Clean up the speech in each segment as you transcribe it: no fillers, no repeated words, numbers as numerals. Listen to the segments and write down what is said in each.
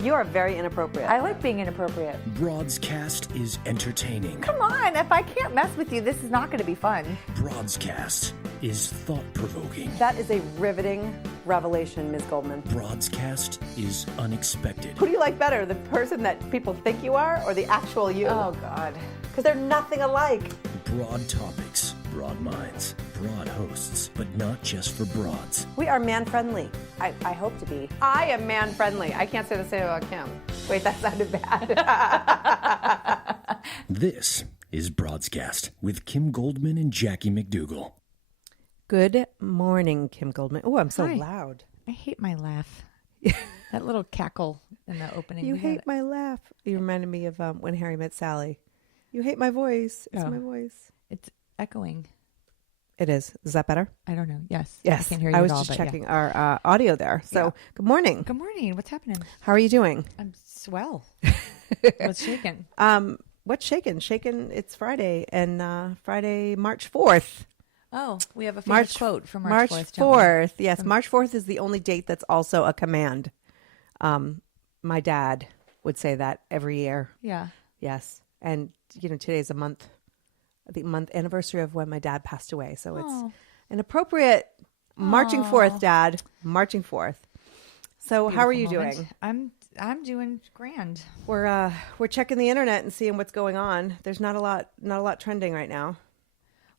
You are very inappropriate. I like being inappropriate. Broadscast is entertaining. Come on, if I can't mess with you, this is not going to be fun. Broadscast is thought-provoking. That is a riveting revelation, Ms. Goldman. Broadscast is unexpected. Who do you like better, the person that people think you are or the actual you? Oh, God. Because they're nothing alike. Broad topics, broad minds, broad hosts, but not just for broads. We are man-friendly. I hope to be. I am man-friendly. I can't say the same about Kim. Wait, that sounded bad. This is Broadscast with Kim Goldman and Jackie McDougall. Good morning, Kim Goldman. Oh, I'm so Hi. loud. I hate my laugh. That little cackle in the opening. You hate my laugh. You reminded me of When Harry Met Sally. You hate my voice. It's my voice. It's echoing. It is. Is that better? I don't know. Yes. Yes. I can't hear you I was at all, just but checking our audio there. So, Yeah. Good morning. Good morning. What's happening? How are you doing? I'm swell. What's shaking? What's shaking? Shaking. It's Friday, and Friday, March 4th. Oh, we have a famous quote from March 4th. March don't we? 4th. Yes, March 4th is the only date that's also a command. My dad would say that every year. Yeah. Yes. And, today's the month anniversary of when my dad passed away. So it's an appropriate marching forth, Dad. Marching forth. So how are you doing? I'm doing grand. We're checking the internet and seeing what's going on. There's not a lot trending right now.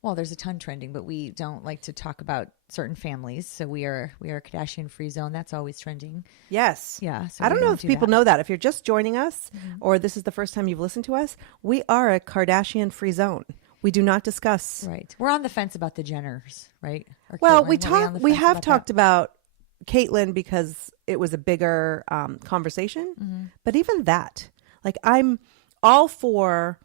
Well, there's a ton trending, but we don't like to talk about certain families. So we are a Kardashian-free zone. That's always trending. Yes. Yeah. So I don't know if people know that. If you're just joining us or this is the first time you've listened to us, we are a Kardashian-free zone. We do not discuss. Right. We're on the fence about the Jenners, right? Or Well, Caitlyn. we have talked about Caitlyn because it was a bigger conversation. But even that, like, I'm all for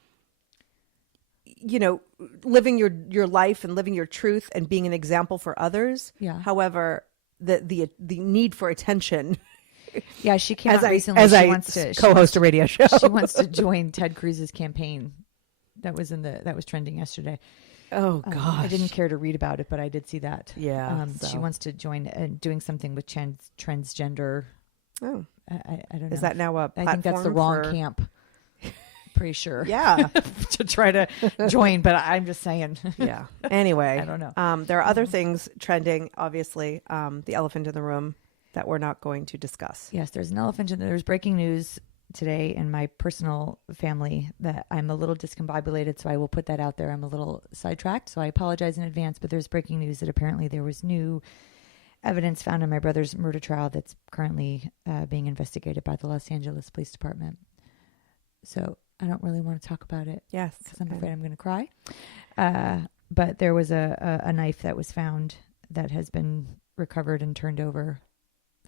living your life and living your truth and being an example for others. Yeah. However, the need for attention. Yeah, she came out recently. As she I wants to co-host a radio show. She wants to join Ted Cruz's campaign. That was trending yesterday. Oh God! I didn't care to read about it, but I did see that. Yeah. She wants to join doing something with transgender. Oh, I don't know. is that now a platform? I think that's the wrong camp. Pretty sure. Yeah. To try to join, but I'm just saying. Yeah. Anyway, I don't know. There are other things trending. Obviously, the elephant in the room that we're not going to discuss. Yes, there's an elephant in there. There's breaking news today in my personal family that I'm a little discombobulated, so I will put that out there. I'm a little sidetracked, so I apologize in advance, but there's breaking news that apparently there was new evidence found in my brother's murder trial that's currently being investigated by the Los Angeles Police Department. So I don't really want to talk about it. Yes. Because I'm afraid I'm going to cry. But there was a knife that was found that has been recovered and turned over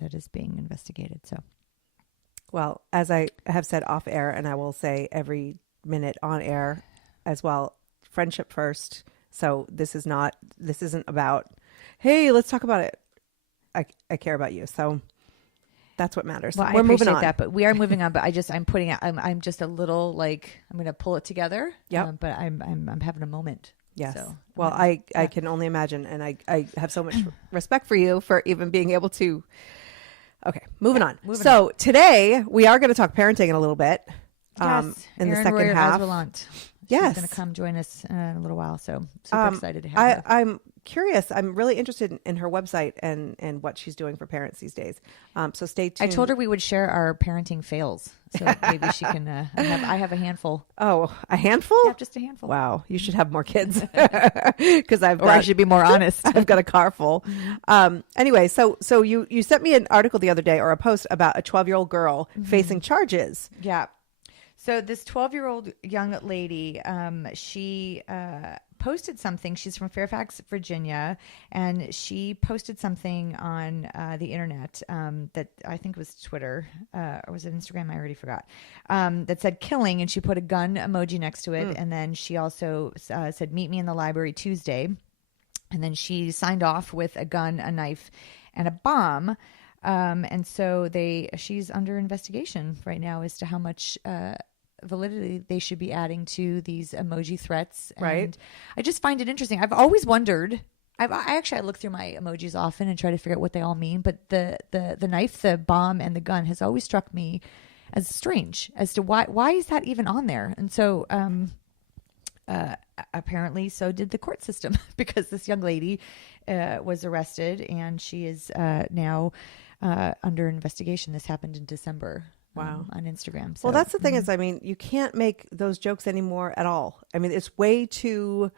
that is being investigated. So, well, as I have said off air, and I will say every minute on air as well, friendship first. So this isn't about, hey, let's talk about it. I care about you. So that's what matters. Well, We're moving appreciate on. that, but we are moving on. But I'm just a little like, I'm going to pull it together. Yeah. But I'm having a moment. Yes. So, well, I can only imagine. And I have so much respect for you for even being able to. Okay. Moving on. So today we are going to talk parenting in a little bit. Yes. In the Erin second Royer, half. Asrilant. Yes. She's going to come join us in a little while. So super excited to have her. I'm curious. I'm really interested in her website and what she's doing for parents these days. So stay tuned. I told her we would share our parenting fails. So maybe she can, I have a handful. Oh, a handful? Yeah, just a handful. Wow. You should have more kids. Because I should be more honest. I've got a car full. Anyway, so you sent me an article the other day or a post about a 12-year-old girl facing charges. Yeah. So this 12-year-old young lady, she posted something. She's from Fairfax, Virginia, and she posted something on the internet that I think was Twitter or was it Instagram? I already forgot. That said killing, and she put a gun emoji next to it, and then she also said, "Meet me in the library Tuesday," and then she signed off with a gun, a knife, and a bomb. And so she's under investigation right now as to how much validity they should be adding to these emoji threats. And right. I just find it interesting. I've always wondered I look through my emojis often and try to figure out what they all mean. But the knife, the bomb, and the gun has always struck me as strange as to why is that even on there? And so apparently so did the court system because this young lady was arrested and she is now under investigation. This happened in December. Wow. On Instagram. So, Well, that's the thing is, I mean, you can't make those jokes anymore at all. I mean, it's way too,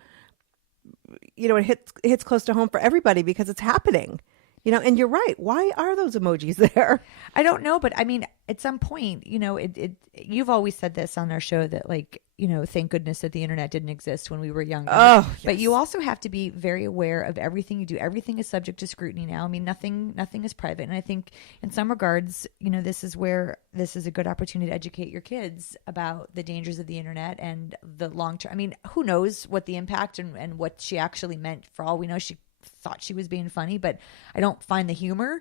it hits close to home for everybody because it's happening, and you're right. Why are those emojis there? I don't know, but I mean, at some point, you've always said this on our show that like, thank goodness that the internet didn't exist when we were younger. Oh, yes. But you also have to be very aware of everything you do. Everything is subject to scrutiny now. I mean, nothing is private. And I think in some regards, this is a good opportunity to educate your kids about the dangers of the internet and the long term. I mean, who knows what the impact and what she actually meant. For all we know, she thought she was being funny, but I don't find the humor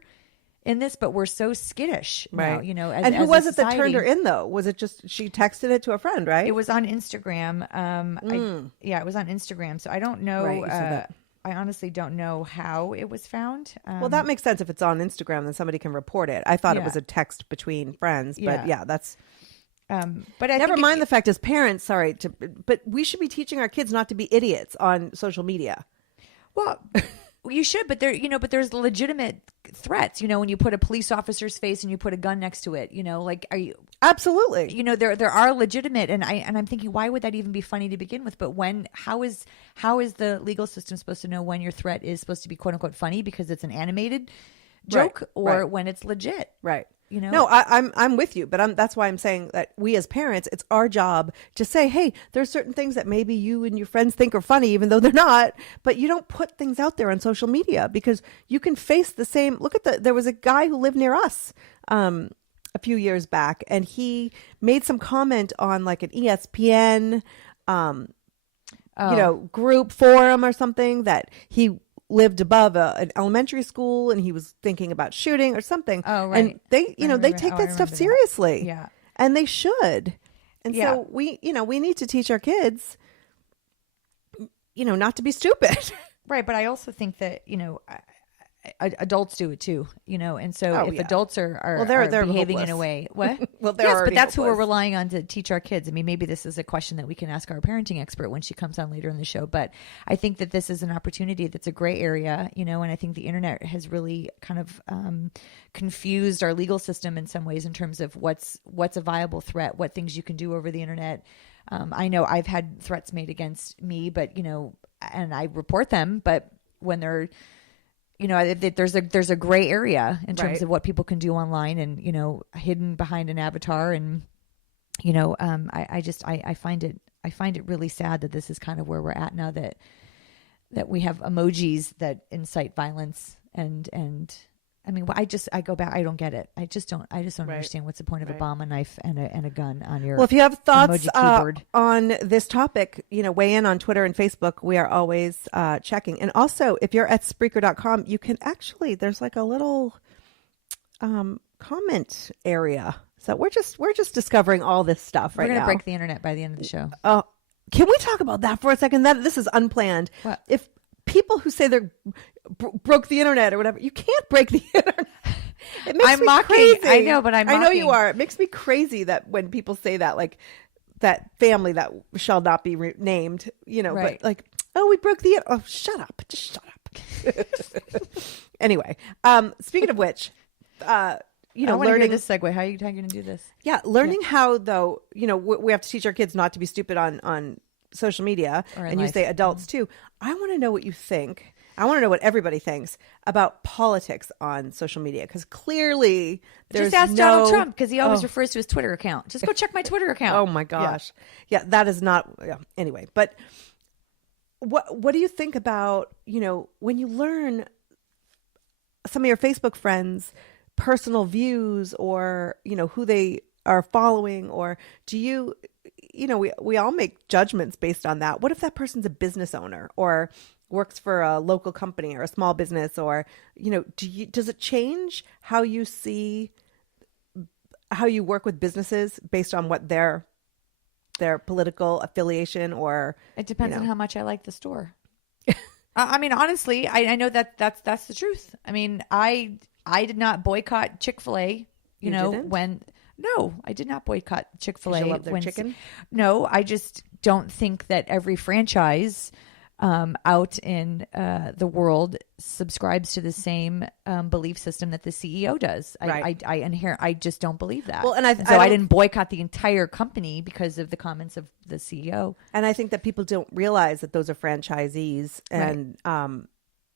in this, but we're so skittish now, Right. as, and who as a was it that society. turned her in though? Was it just, she texted it to a friend, right? It was on Instagram. It was on Instagram. So I don't know. Right, you said that. I honestly don't know how it was found. Well, that makes sense. If it's on Instagram, then somebody can report it. I thought it Yeah. was a text between friends, but Yeah. that's but I never think mind the fact as parents, but we should be teaching our kids not to be idiots on social media. Well, you should, but there's legitimate threats. When you put a police officer's face and you put a gun next to it, are you? Absolutely. There are legitimate, and I'm thinking, why would that even be funny to begin with? But how is the legal system supposed to know when your threat is supposed to be quote unquote funny because it's an animated joke, Right, or right. when it's legit? Right. You know? No, I'm with you, but that's why I'm saying that we as parents, it's our job to say, hey, there's certain things that maybe you and your friends think are funny, even though they're not, but you don't put things out there on social media because you can face the same. Look at there was a guy who lived near us a few years back, and he made some comment on like an ESPN, group forum or something that he lived above an elementary school and he was thinking about shooting or something. Oh, right. And they, they take that stuff seriously. Yeah. And they should. And Yeah. so we need to teach our kids, not to be stupid. Right, but I also think that adults do it too, and so if adults are they're behaving hopeless. in a way, what? Well, they're yes, but already that's who we're hopeless. relying on to teach our kids. I mean, maybe this is a question that we can ask our parenting expert when she comes on later in the show. But I think that this is an opportunity that's a gray area, and I think the internet has really kind of confused our legal system in some ways in terms of what's a viable threat, what things you can do over the internet. I know I've had threats made against me, but and I report them, but when they're there's a gray area in terms Right. of what people can do online and hidden behind an avatar, and I find it really sad that this is kind of where we're at now, that we have emojis that incite violence and I mean, I go back. I don't get it. I just don't Right. understand what's the point of a Right. bomb, a knife, and a gun on your. Well, if you have thoughts emoji keyboard. on this topic, weigh in on Twitter and Facebook. We are always checking. And also, if you're at Spreaker.com, you can actually, there's like a little comment area. So we're just discovering all this stuff right We're now. gonna break the internet by the end of the show. Can we talk about that for a second? This is unplanned. What? If people who say they're broke the internet or whatever, you can't break the internet. It makes I'm me mocking. crazy. I know, but I'm I know you mocking. are. It makes me crazy that when people say that, like that family that shall not be named, Right. but like, oh, we broke the internet. Oh, shut up. Just shut up. Anyway, speaking of which, I want to hear learning this segue. How are you going to do this? yeah, learning how though, we have to teach our kids not to be stupid on social media, Or in and you life. say adults too. I want to know what you think. I want to know what everybody thinks about politics on social media, because clearly there's Just ask no... Donald Trump, because he always Oh. refers to his Twitter account. Just go check my Twitter account. Oh my gosh. Yeah, that is not anyway, but what do you think about, when you learn some of your Facebook friends' personal views or, who they are following, or do you we all make judgments based on that. What if that person's a business owner or works for a local company or a small business, or, does it change how you see how you work with businesses based on what their political affiliation or It depends on how much I like the store. I mean, honestly, I know that's the truth. I mean, I did not boycott Chick-fil-A. You know, didn't? No, I did not boycott Chick-fil-A. You love their chicken? No, I just don't think that every franchise out in the world subscribes to the same belief system that the CEO does. Right. I just don't believe that. Well, and I didn't boycott the entire company because of the comments of the CEO. And I think that people don't realize that those are franchisees and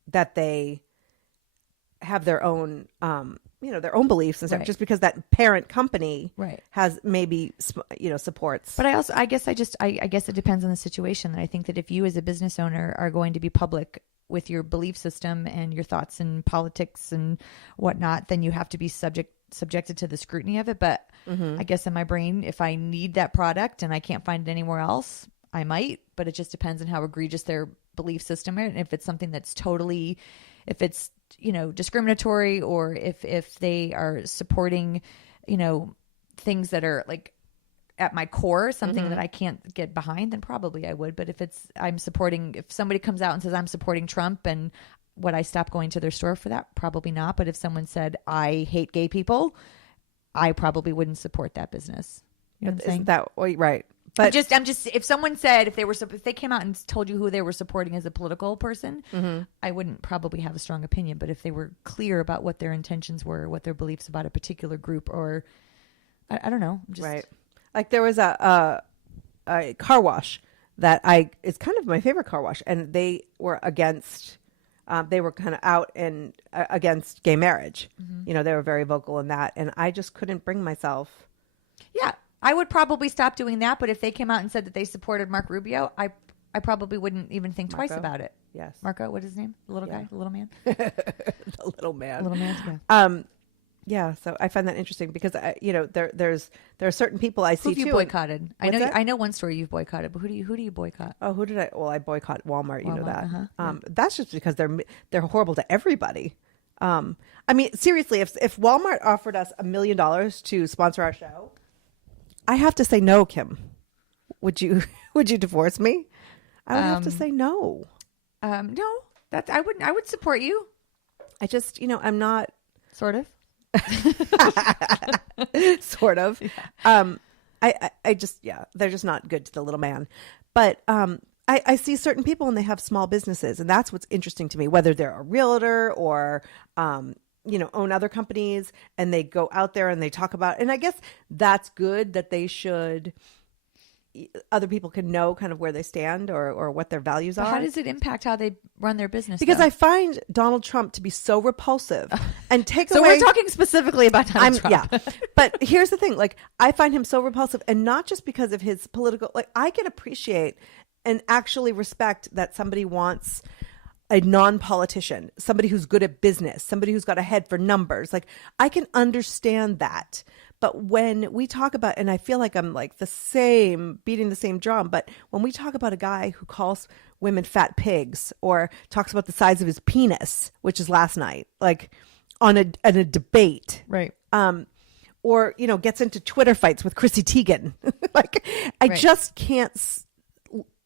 that they have their own, their own beliefs and stuff. Right. Just because that parent company Right. has maybe, supports. But I guess it depends on the situation. And I think that if you as a business owner are going to be public with your belief system and your thoughts and politics and whatnot, then you have to be subjected to the scrutiny of it. But I guess in my brain, if I need that product and I can't find it anywhere else, I might. But it just depends on how egregious their belief system is. And if it's something that's totally, if it's, discriminatory, or if they are supporting, things that are like at my core, something that I can't get behind, then probably I would. But if somebody comes out and says I'm supporting Trump, and would I stop going to their store for that? Probably not. But if someone said I hate gay people, I probably wouldn't support that business. You know what I'm saying? Isn't that right? But I'm just if someone said if they came out and told you who they were supporting as a political person, I wouldn't probably have a strong opinion. But if they were clear about what their intentions were, what their beliefs about a particular group, or I don't know, right. Like there was a car wash that it's kind of my favorite car wash, and they were against. They were kind of out and against gay marriage. They were very vocal in that, and I just couldn't bring myself. Yeah. I would probably stop doing that, but if they came out and said that they supported Mark Rubio, I probably wouldn't even think twice about it. Yes. Marco, what is his name? The little guy? The little man? The little man. Little man, yeah, so I find that interesting because there are certain people I see who have you too. boycotted? What's that? I know one store you've boycotted, but who do you boycott? Oh, who did I? Well, I boycott Walmart. You know that. Uh-huh. That's just because they're horrible to everybody. I mean, seriously, if Walmart offered us $1 million to sponsor our show, I have to say no, Kim. Would you divorce me? I would have to say no. No, I wouldn't. I would support you. I just, I'm not Sort of. sort of. Yeah. I just, they're just not good to the little man. But I see certain people and they have small businesses, and that's what's interesting to me. Whether they're a realtor or own other companies, and they go out there and they talk about, and I guess that's good that they should, other people can know kind of where they stand or what their values are. How does it impact how they run their business? Because though? I find Donald Trump to be so repulsive and take away. So we're talking specifically about Donald Trump. Yeah. But here's the thing. Like, I find him so repulsive, and not just because of his political, like, I can appreciate and actually respect that somebody wants a non-politician, somebody who's good at business, somebody who's got a head for numbers. Like, I can understand that. But when we talk about, and I feel like I'm like beating the same drum, but when we talk about a guy who calls women fat pigs or talks about the size of his penis, which is last night, like on a debate. Right. Or, gets into Twitter fights with Chrissy Teigen. Like, I just can't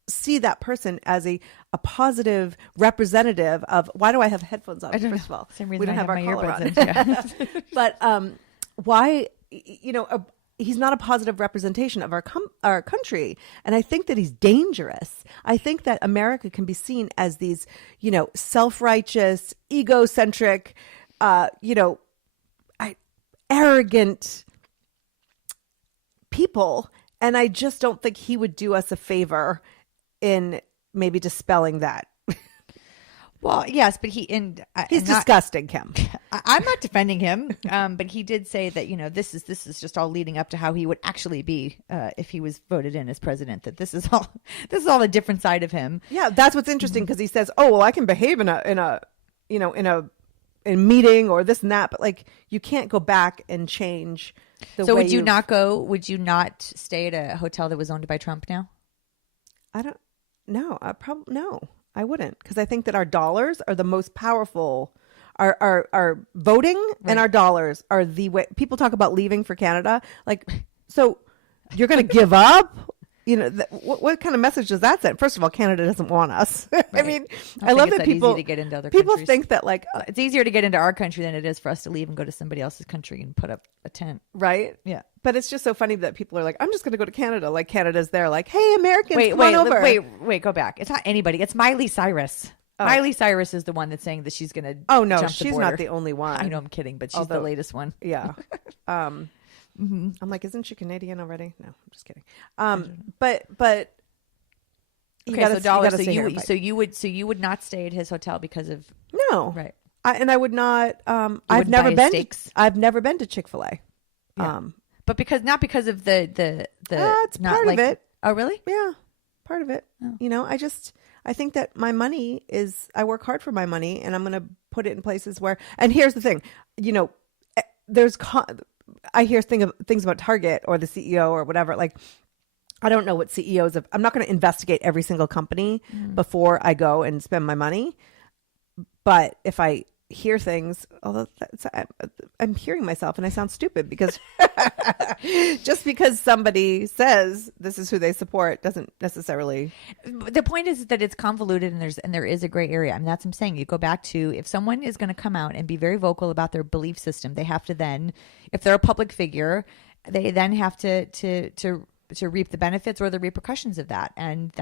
see that person as a positive representative of, why do I have headphones on? First of all, same reason we don't I have our my collar earbuds on. in. But why, he's not a positive representation of our country. And I think that he's dangerous. I think that America can be seen as these, self-righteous, egocentric, arrogant people. And I just don't think he would do us a favor in maybe dispelling that. Well, yes, but he's disgusting, Kim. I'm not defending him, but he did say that this is just all leading up to how he would actually be if he was voted in as president. That this is all a different side of him. Yeah, that's what's interesting because he says, "Oh, well, I can behave in a meeting or this and that," but like you can't go back and change the way. So would you not go? Would you not stay at a hotel that was owned by Trump now? I don't. No, no. I wouldn't, because I think that our dollars are the most powerful. Our voting and our dollars are the way people talk about leaving for Canada. Like, so you're going to give up what kind of message does that send? First of all, Canada doesn't want us. I Right. mean, I I think love it's that that people easy to get into other people countries. think that like, It's easier to get into our country than it is for us to leave and go to somebody else's country and put up a tent. right? Yeah. But it's just so funny that people are like, I'm just going to go to Canada. Like Canada's there. Like, hey, Americans, come on over. Wait, go back. It's not anybody. It's Miley Cyrus. Oh. Miley Cyrus is the one that's saying that she's going to. Oh no, jump the she's border. not the only one. I know, I'm kidding, but she's the Although- latest one. Yeah. I'm like, isn't she Canadian already? No, I'm just kidding. But you Okay, gotta, so dollar. you gotta So stay here, you but- you would not stay at his hotel because of no, right. and I would not. I've wouldn't never buy been. steaks? I've never been to Chick-fil-A. Yeah. But not because of the It's not part like, of it. Oh really? Yeah, part of it. Oh. I think that my money is. I work hard for my money, and I'm going to put it in places where. And here's the thing, I hear things about Target or the CEO or whatever. Like, I don't know what CEOs of. I'm not going to investigate every single company before I go and spend my money. But if I hear things, although I'm hearing myself and I sound stupid because just because somebody says this is who they support doesn't necessarily. The point is that it's convoluted and there is a gray area. I mean, that's what I'm saying. You go back to if someone is going to come out and be very vocal about their belief system, they have to then, if they're a public figure, they then have to reap the benefits or the repercussions of that. And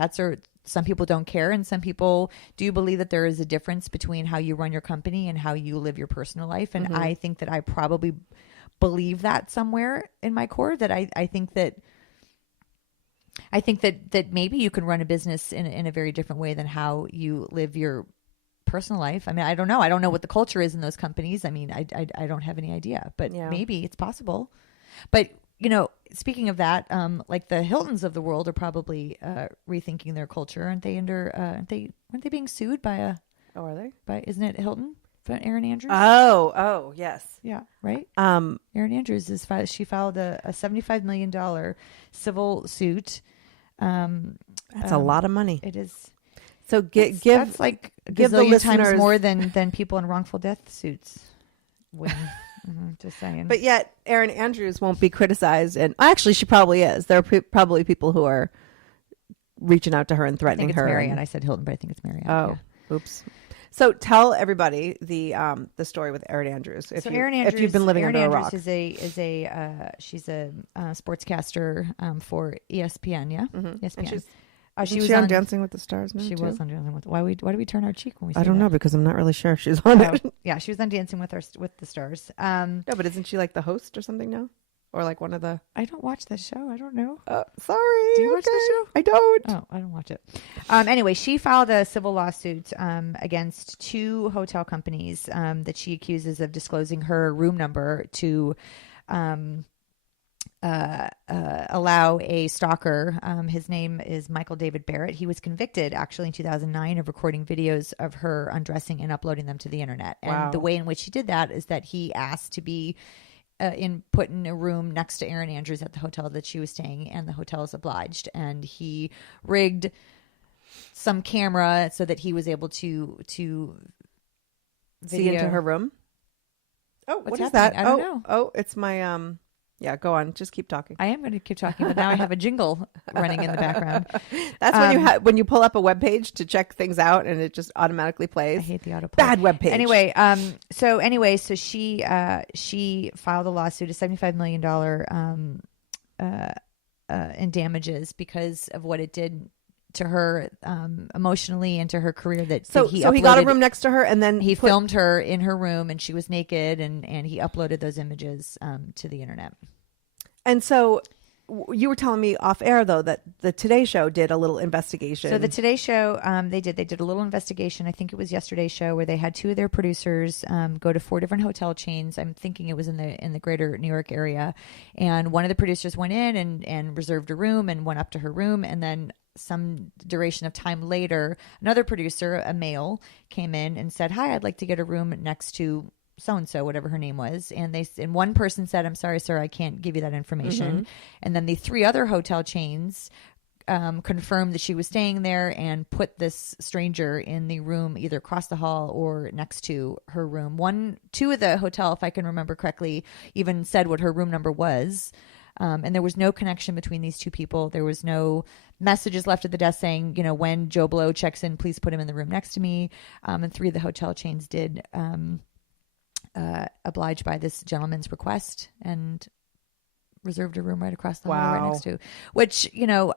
some people don't care, and some people do believe that there is a difference between how you run your company and how you live your personal life. And I think that I probably believe that somewhere in my core, that I think that maybe you can run a business in a very different way than how you live your personal life. I mean, I don't know. I don't know what the culture is in those companies. I mean, I don't have any idea, but maybe it's possible. But speaking of that, like the Hiltons of the world are probably rethinking their culture, aren't they? Aren't they being sued by a? Oh, are they? Isn't it Hilton? Erin Andrews. Oh, yes. Yeah, right. Erin Andrews she filed a $75 million civil suit. That's a lot of money. It is. So that's like give the times listeners more than people in wrongful death suits win. Just saying. But yet, Erin Andrews won't be criticized, and actually, she probably is. There are probably people who are reaching out to her and I threatening think it's her. Marianne. I said Hilton, but I think it's Marianne. Oh, oops. So tell everybody the story with Erin Andrews. If you've been living Erin under a Andrews rock, she's a sportscaster for ESPN. Yeah, ESPN. And She was on Dancing with the Stars now? She too? was on Dancing with. Why do we turn our cheek when we? Say I don't know, that? because I'm not really sure she's on it. Yeah, she was on Dancing with the Stars. No, but isn't she like the host or something now, or like one of the? I don't watch that show. I don't know. Sorry. Do you watch the show? I don't. Oh, I don't watch it. Anyway, she filed a civil lawsuit against two hotel companies that she accuses of disclosing her room number to allow a stalker. His name is Michael David Barrett. He was convicted actually in 2009 of recording videos of her undressing and uploading them to the internet. Wow. And the way in which he did that is that he asked to be put in a room next to Erin Andrews at the hotel that she was staying, and the hotel is obliged. And he rigged some camera so that he was able to see into her room. Oh, What's what is happening? that? I don't know. Oh, it's my Yeah, go on. Just keep talking. I am going to keep talking, but now I have a jingle running in the background. That's when you pull up a web page to check things out, and it just automatically plays. I hate the autoplay. Bad web page. Anyway, so she filed a lawsuit, a $75 million in damages because of what it did to her emotionally and to her career. So he got a room next to her, and then he filmed her in her room, and she was naked, and he uploaded those images to the internet. And so you were telling me off air, though, that the Today Show did a little investigation. So the Today Show, they did a little investigation. I think it was yesterday's show, where they had two of their producers go to 4 different hotel chains. I'm thinking it was in the greater New York area. And one of the producers went in and reserved a room and went up to her room. And then some duration of time later, another producer, a male, came in and said, "Hi, I'd like to get a room next to so-and-so," whatever her name was. And one person said, "I'm sorry, sir, I can't give you that information." Mm-hmm. And then the 3 other hotel chains confirmed that she was staying there and put this stranger in the room either across the hall or next to her room. 2 of the hotel, if I can remember correctly, even said what her room number was. And there was no connection between these two people. There was no messages left at the desk saying, when Joe Blow checks in, please put him in the room next to me. And 3 of the hotel chains did oblige by this gentleman's request and reserved a room right across the hallway right next to, which, the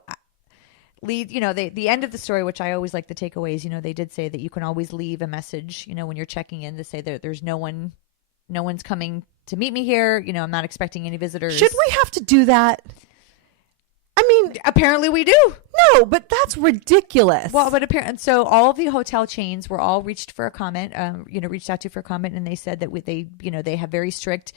end of the story, which I always like the takeaways, they did say that you can always leave a message, when you're checking in to say that there's no one's coming to meet me here. I'm not expecting any visitors. Should we have to do that? I mean, apparently we do. No, but that's ridiculous. Well, but apparently, so all of the hotel chains were all reached for a comment, reached out to for a comment, and they said that they have very strict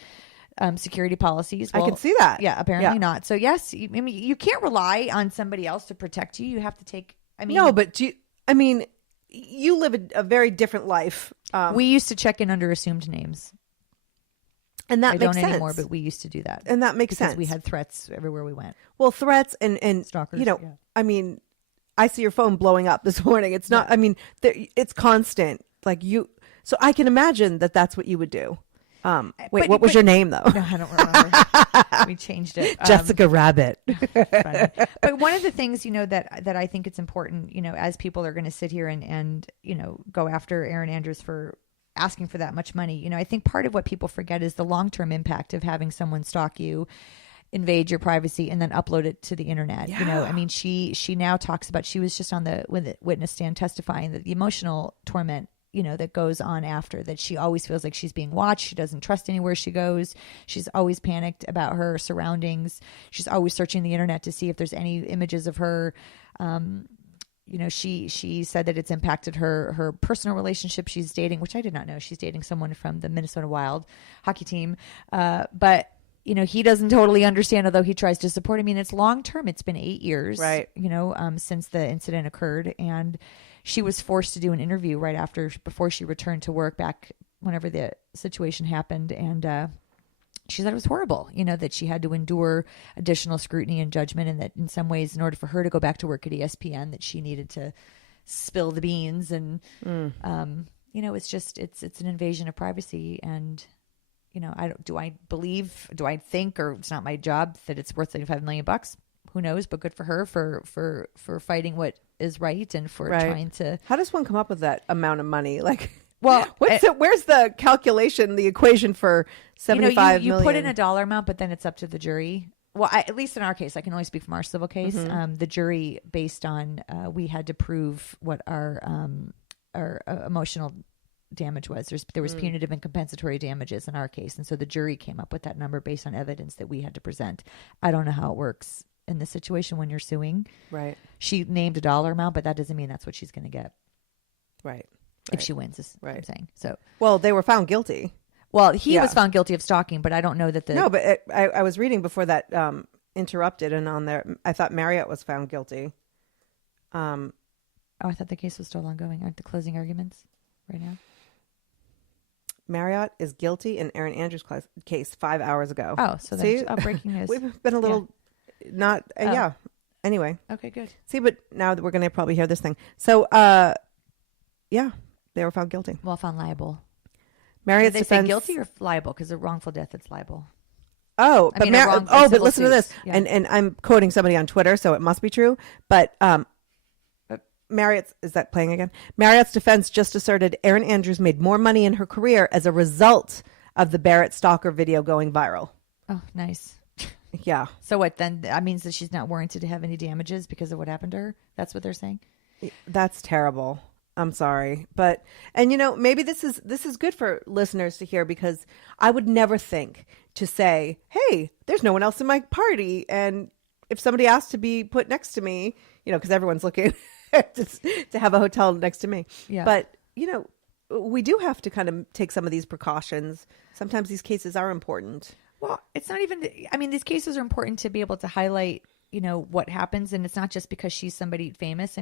security policies. Well, I can see that. Yeah, apparently not. So yes, you can't rely on somebody else to protect you. You have to take. No, but you live a very different life. We used to check in under assumed names. And that I makes don't sense anymore, but we used to do that. And that makes sense. We had threats everywhere we went. Well, threats and stalkers. I see your phone blowing up this morning. It's not. Yeah. It's constant. So I can imagine that that's what you would do. What was your name though? No, I don't remember. We changed it. Jessica Rabbit. But one of the things, that I think it's important, as people are going to sit here and go after Erin Andrews for asking for that much money. I think part of what people forget is the long-term impact of having someone stalk you, invade your privacy, and then upload it to the internet. Yeah. She now talks about, she was just on the witness stand testifying that the emotional torment that goes on after that, she always feels like she's being watched. She doesn't trust anywhere she goes. She's always panicked about her surroundings. She's always searching the internet to see if there's any images of her. She said that it's impacted her personal relationship she's dating, which I did not know. She's dating someone from the Minnesota Wild hockey team. But he doesn't totally understand, although he tries to support. It's long term. It's been 8 years, right? Since the incident occurred, and she was forced to do an interview before she returned to work back whenever the situation happened. And she said it was horrible, that she had to endure additional scrutiny and judgment, and that in some ways, in order for her to go back to work at ESPN, that she needed to spill the beans. And, it's an invasion of privacy. And, do I think, or it's not my job, that it's worth $35 million? Who knows? But good for her for fighting what is right and for trying to. How does one come up with that amount of money? Well, where's the calculation, the equation for $75 million? You put in a dollar amount, but then it's up to the jury. Well, at least in our case, I can only speak from our civil case. Mm-hmm. The jury, based on we had to prove what our emotional damage was. There was punitive and compensatory damages in our case, and so the jury came up with that number based on evidence that we had to present. I don't know how it works in this situation when you're suing. Right. She named a dollar amount, but that doesn't mean that's what she's going to get. Right. If she wins, is what I'm saying. So, well, they were found guilty. Well, he was found guilty of stalking, but I don't know that the. No, but I was reading before that interrupted, and on there, I thought Marriott was found guilty. I thought the case was still ongoing. Aren't the closing arguments right now? Marriott is guilty in Erin Andrews' case 5 hours ago. Oh, so that's breaking news. We've been a little yeah. Anyway. Okay, good. See, but now that we're going to probably hear this thing. So, yeah, they were found guilty. Well, found liable. Marriott's Did they say guilty or liable? Because a wrongful death, it's liable. Oh, but listen to this. Yeah. And I'm quoting somebody on Twitter, so it must be true. But Marriott's, is that playing again? Marriott's defense just asserted Erin Andrews made more money in her career as a result of the Barrett stalker video going viral. Oh, nice. Yeah. So what then? That means that she's not warranted to have any damages because of what happened to her? That's what they're saying? That's terrible. I'm sorry. But, and maybe this is good for listeners to hear, because I would never think to say, hey, there's no one else in my party. And if somebody asked to be put next to me, because everyone's looking to have a hotel next to me. Yeah. But, we do have to kind of take some of these precautions. Sometimes these cases are important. Well, it's not even, these cases are important to be able to highlight, what happens. And it's not just because she's somebody famous.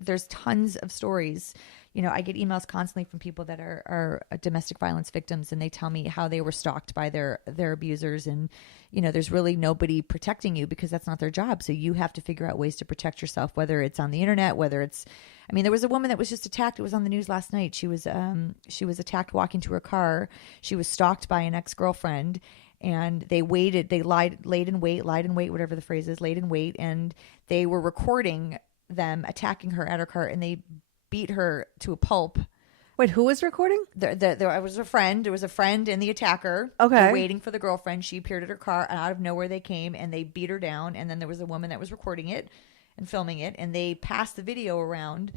There's tons of stories. I get emails constantly from people that are domestic violence victims, and they tell me how they were stalked by their abusers. And, there's really nobody protecting you because that's not their job. So you have to figure out ways to protect yourself, whether it's on the internet, whether it's, there was a woman that was just attacked. It was on the news last night. She was attacked walking to her car. She was stalked by an ex-girlfriend. and they waited. They laid in wait, whatever the phrase is, laid in wait, and they were recording them attacking her at her car, and they beat her to a pulp. Wait, who was recording? There was a friend. There was a friend and the attacker. Okay. They're waiting for the girlfriend. She appeared at her car, and out of nowhere they came and they beat her down. And then there was a woman that was recording it and filming it, and they passed the video around,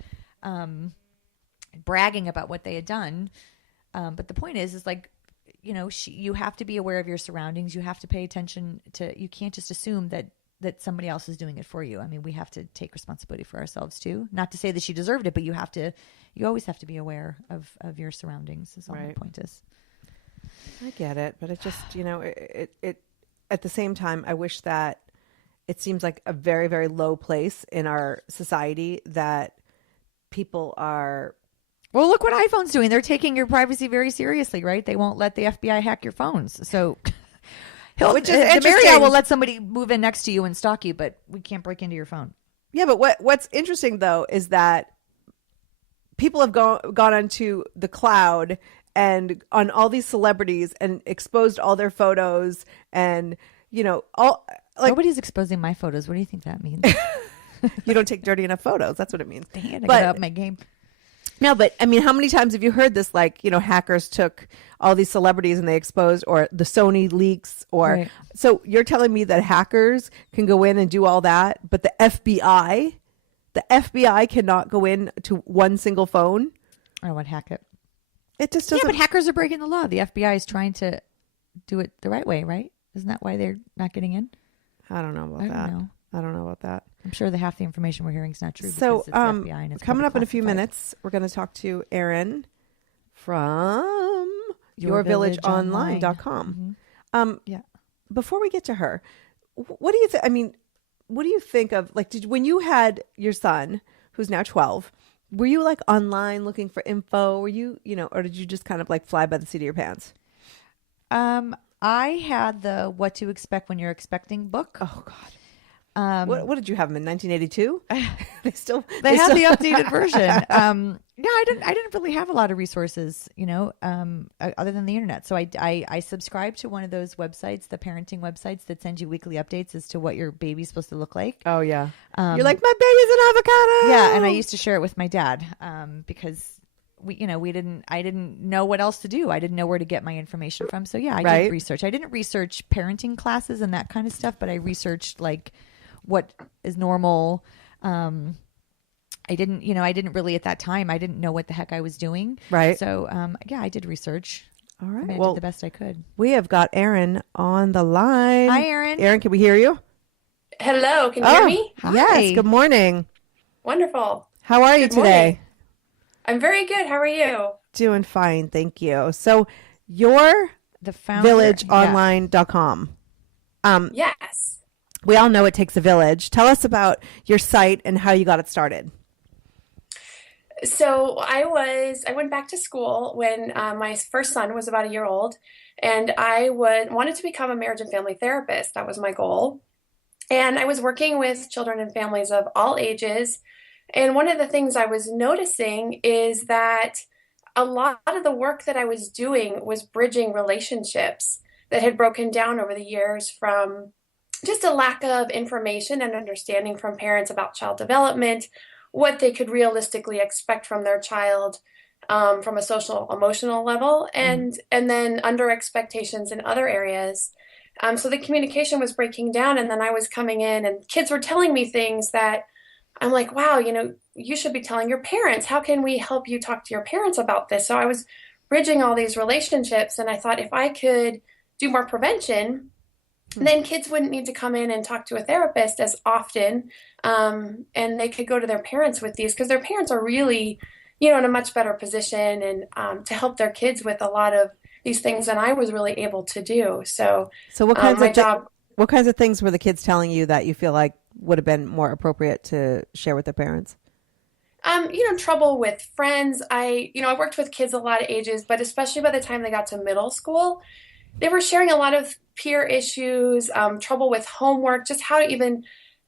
bragging about what they had done. But the point is like, you know, you have to be aware of your surroundings. You have to pay attention to. You can't just assume that somebody else is doing it for you. I mean, we have to take responsibility for ourselves too. Not to say that she deserved it, but you always have to be aware of your surroundings, is all my point is. I get it, but it just, you know, it at the same time, I wish that it seems like a very, very low place in our society that people are. Well, look what iPhone's doing. They're taking your privacy very seriously, right? They won't let the FBI hack your phones. So which is the Marriott will let somebody move in next to you and stalk you, but we can't break into your phone. Yeah, but what's interesting though is that people have gone onto the cloud and on all these celebrities and exposed all their photos, and you know, all like nobody's exposing my photos. What do you think that means? You don't take dirty enough photos. That's what it means. Dang it, I gotta up my game. No, but I mean, how many times have you heard this? Like, you know, hackers took all these celebrities and they exposed, or the Sony leaks, or right. So you're telling me that hackers can go in and do all that, but the FBI cannot go in to one single phone? I would hack it. It just doesn't. Yeah, but hackers are breaking the law. The FBI is trying to do it the right way, right? Isn't that why they're not getting in? I don't know about that. I don't know about that. I'm sure that half the information we're hearing is not true. So, because it's FBI and it's coming up in a few classified. minutes, we're going to talk to Erin from yourvillageonline.com. Yeah. Before we get to her, what do you think? I mean, what do you think of, like, when you had your son, who's now 12, were you like online looking for info? Were you, you know, or did you just kind of like fly by the seat of your pants? I had the What to Expect When You're Expecting book. Oh God. What did you have them in 1982? They had the updated version. Yeah, I didn't really have a lot of resources, you know, other than the internet. So I subscribed to one of those websites, the parenting websites that send you weekly updates as to what your baby's supposed to look like. Oh yeah. You're like, my baby's an avocado. Yeah, and I used to share it with my dad because I didn't know what else to do. I didn't know where to get my information from. So yeah, I did research. I didn't research parenting classes and that kind of stuff, but I researched like what is normal. I didn't really at that time, I didn't know what the heck I was doing. Right. So yeah, I did research. All right. I did the best I could. We have got Erin on the line. Hi, Erin. Erin, can we hear you? Hello, can you hear me? Hi. Yes. Good morning. Wonderful. How are you Good morning. today? I'm very good. How are you? Doing fine, thank you. So you're The founder, villageonline.com. Yes. We all know it takes a village. Tell us about your site and how you got it started. So I went back to school when my first son was about a year old, and I wanted to become a marriage and family therapist. That was my goal. And I was working with children and families of all ages. And one of the things I was noticing is that a lot of the work that I was doing was bridging relationships that had broken down over the years from just a lack of information and understanding from parents about child development, what they could realistically expect from their child from a social emotional level, and then under expectations in other areas. So the communication was breaking down, and then I was coming in and kids were telling me things that I'm like, wow, you should be telling your parents. How can we help you talk to your parents about this? So I was bridging all these relationships, and I thought if I could do more prevention, then kids wouldn't need to come in and talk to a therapist as often, and they could go to their parents with these, because their parents are really, in a much better position and to help their kids with a lot of these things than I was really able to do. So what kinds of things were the kids telling you that you feel like would have been more appropriate to share with their parents? Trouble with friends. I worked with kids a lot of ages, but especially by the time they got to middle school, they were sharing a lot of peer issues, trouble with homework, just how to even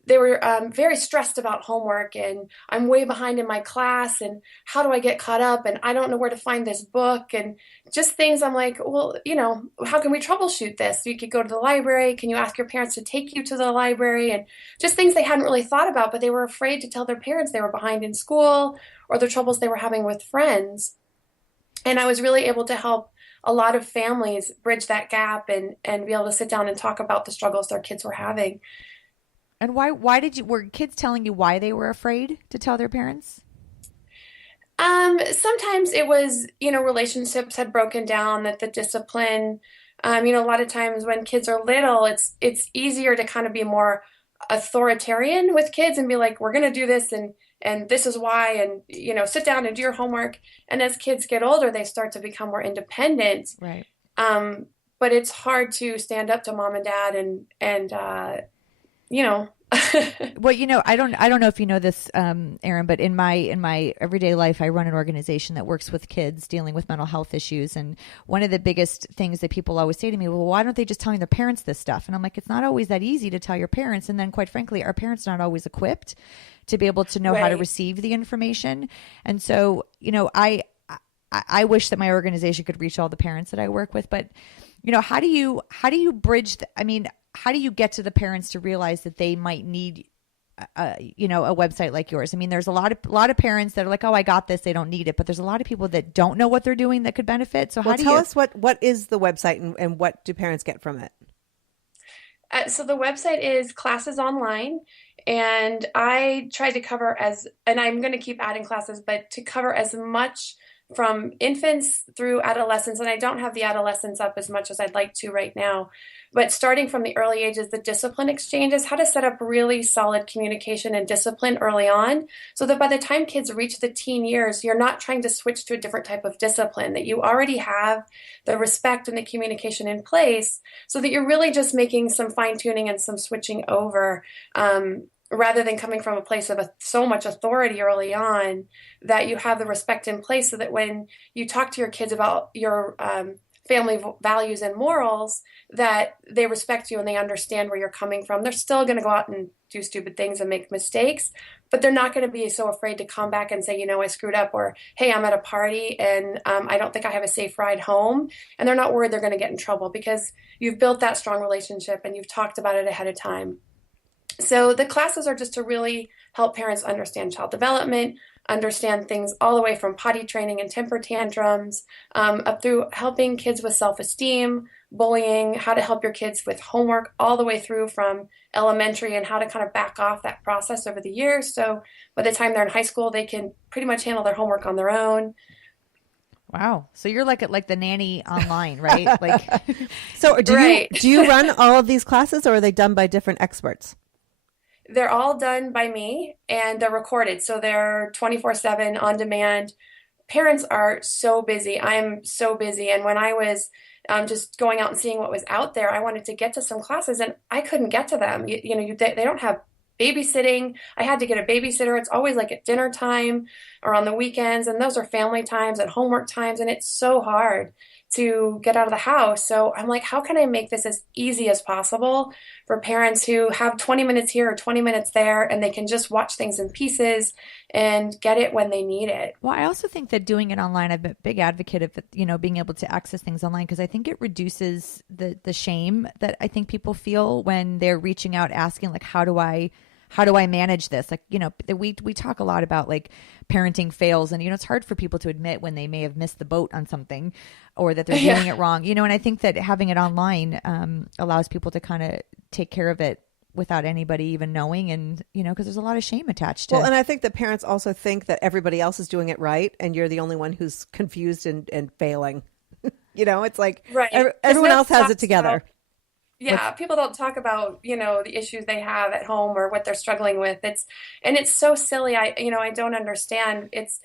they were very stressed about homework, and I'm way behind in my class, and how do I get caught up, and I don't know where to find this book, and just things. I'm like, well, how can we troubleshoot this? You could go to the library. Can you ask your parents to take you to the library? And just things they hadn't really thought about, but they were afraid to tell their parents they were behind in school or the troubles they were having with friends. And I was really able to help a lot of families bridge that gap and be able to sit down and talk about the struggles their kids were having. And were kids telling you why they were afraid to tell their parents? Sometimes it was, relationships had broken down, that the discipline, a lot of times when kids are little, it's easier to kind of be more authoritarian with kids and be like, we're going to do this, and this is why, and, sit down and do your homework. And as kids get older, they start to become more independent. Right. But it's hard to stand up to mom and dad and Well, I don't know if you know this, Erin, but in my everyday life, I run an organization that works with kids dealing with mental health issues. And one of the biggest things that people always say to me, well, why don't they just tell their parents this stuff? And I'm like, it's not always that easy to tell your parents. And then quite frankly, our parents are not always equipped to be able to know how to receive the information. And so, I wish that my organization could reach all the parents that I work with, but how do you bridge how do you get to the parents to realize that they might need a website like yours? I mean, there's a lot of parents that are like, oh, I got this, they don't need it, but there's a lot of people that don't know what they're doing that could benefit. So tell us what is the website and what do parents get from it? So the website is Classes Online, and I tried to cover and I'm going to keep adding classes, but to cover as much from infants through adolescence. And I don't have the adolescents up as much as I'd like to right now, but starting from the early ages, the discipline exchanges, how to set up really solid communication and discipline early on, so that by the time kids reach the teen years, you're not trying to switch to a different type of discipline, that you already have the respect and the communication in place, so that you're really just making some fine tuning and some switching over, rather than coming from a place of so much authority early on, that you have the respect in place, so that when you talk to your kids about your family values and morals, that they respect you and they understand where you're coming from. They're still going to go out and do stupid things and make mistakes, but they're not going to be so afraid to come back and say, I screwed up, or, hey, I'm at a party and I don't think I have a safe ride home. And they're not worried they're going to get in trouble because you've built that strong relationship and you've talked about it ahead of time. So the classes are just to really help parents understand child development, understand things all the way from potty training and temper tantrums, up through helping kids with self-esteem, bullying, how to help your kids with homework, all the way through from elementary, and how to kind of back off that process over the years. So by the time they're in high school, they can pretty much handle their homework on their own. Wow. So you're like the nanny online, right? So do you run all of these classes, or are they done by different experts? They're all done by me, and they're recorded. So they're 24/7 on demand. Parents are so busy. I'm so busy. And when I was just going out and seeing what was out there, I wanted to get to some classes and I couldn't get to them. They don't have babysitting. I had to get a babysitter. It's always like at dinner time or on the weekends. And those are family times and homework times. And it's so hard to get out of the house. So I'm like, how can I make this as easy as possible for parents who have 20 minutes here or 20 minutes there, and they can just watch things in pieces and get it when they need it? Well, I also think that doing it online, I'm a big advocate of, being able to access things online, because I think it reduces the shame that I think people feel when they're reaching out asking, like, how do I manage this? Like, we talk a lot about like parenting fails, and, it's hard for people to admit when they may have missed the boat on something or that they're doing it wrong, and I think that having it online allows people to kind of take care of it without anybody even knowing. And, because there's a lot of shame attached to it. Well, and I think that parents also think that everybody else is doing it right, and you're the only one who's confused and failing. It's like everyone else has it together. People don't talk about, the issues they have at home or what they're struggling with. It's so silly. I don't understand. It's,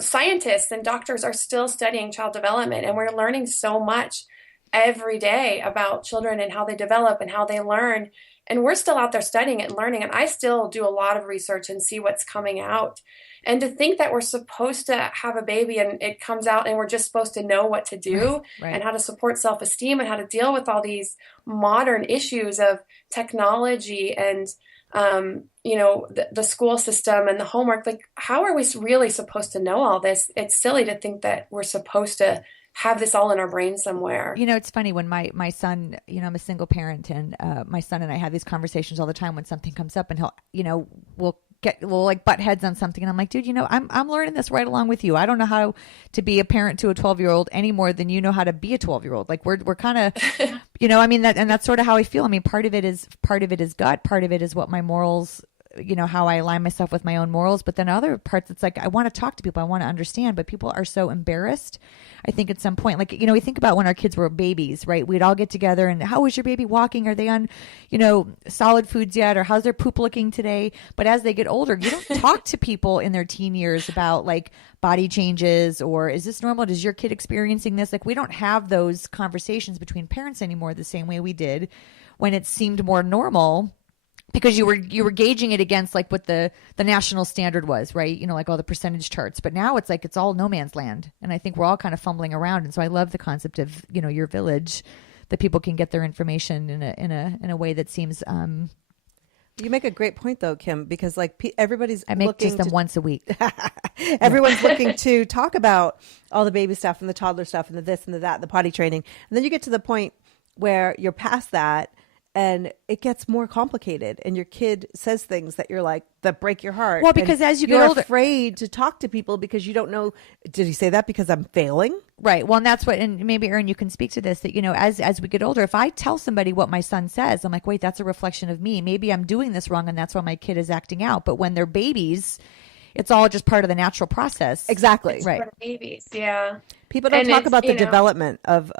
scientists and doctors are still studying child development, and we're learning so much every day about children and how they develop and how they learn. And we're still out there studying it and learning. And I still do a lot of research and see what's coming out. And to think that we're supposed to have a baby and it comes out and we're just supposed to know what to do and how to support self-esteem and how to deal with all these modern issues of technology and the school system and the homework. Like, how are we really supposed to know all this? It's silly to think that we're supposed to have this all in our brain somewhere. It's funny when my son, I'm a single parent, and my son and I have these conversations all the time when something comes up, and we'll like butt heads on something, and I'm like, dude, I'm learning this right along with you. I don't know how to be a parent to a 12-year-old any more than you know how to be a 12-year-old. Like we're kind of, that's sort of how I feel. I mean, part of it is gut, part of it is what my morals, how I align myself with my own morals. But then other parts, it's like, I want to talk to people. I want to understand, but people are so embarrassed. I think at some point, like, we think about when our kids were babies, right? We'd all get together and how is your baby walking? Are they on, solid foods yet? Or how's their poop looking today? But as they get older, you don't talk to people in their teen years about like body changes or is this normal? Is your kid experiencing this? Like, we don't have those conversations between parents anymore the same way we did when it seemed more normal. Because you were gauging it against like what the national standard was, right? Like all the percentage charts. But now it's like it's all no man's land, and I think we're all kind of fumbling around. And so I love the concept of your village, that people can get their information in a way that seems. You make a great point though, Kim, because like everybody's I make looking just them once a week. Everyone's looking to talk about all the baby stuff and the toddler stuff and the this and the that, the potty training, and then you get to the point where you're past that. And it gets more complicated, and your kid says things that you're like that break your heart. Well, because as you get older, older, afraid to talk to people because you don't know. Did he say that because I'm failing? Right. Well, and that's what, and maybe Erin, you can speak to this. That as we get older, if I tell somebody what my son says, I'm like, wait, that's a reflection of me. Maybe I'm doing this wrong, and that's why my kid is acting out. But when they're babies, it's all just part of the natural process. Exactly. It's right. For babies, yeah. People don't talk about the development of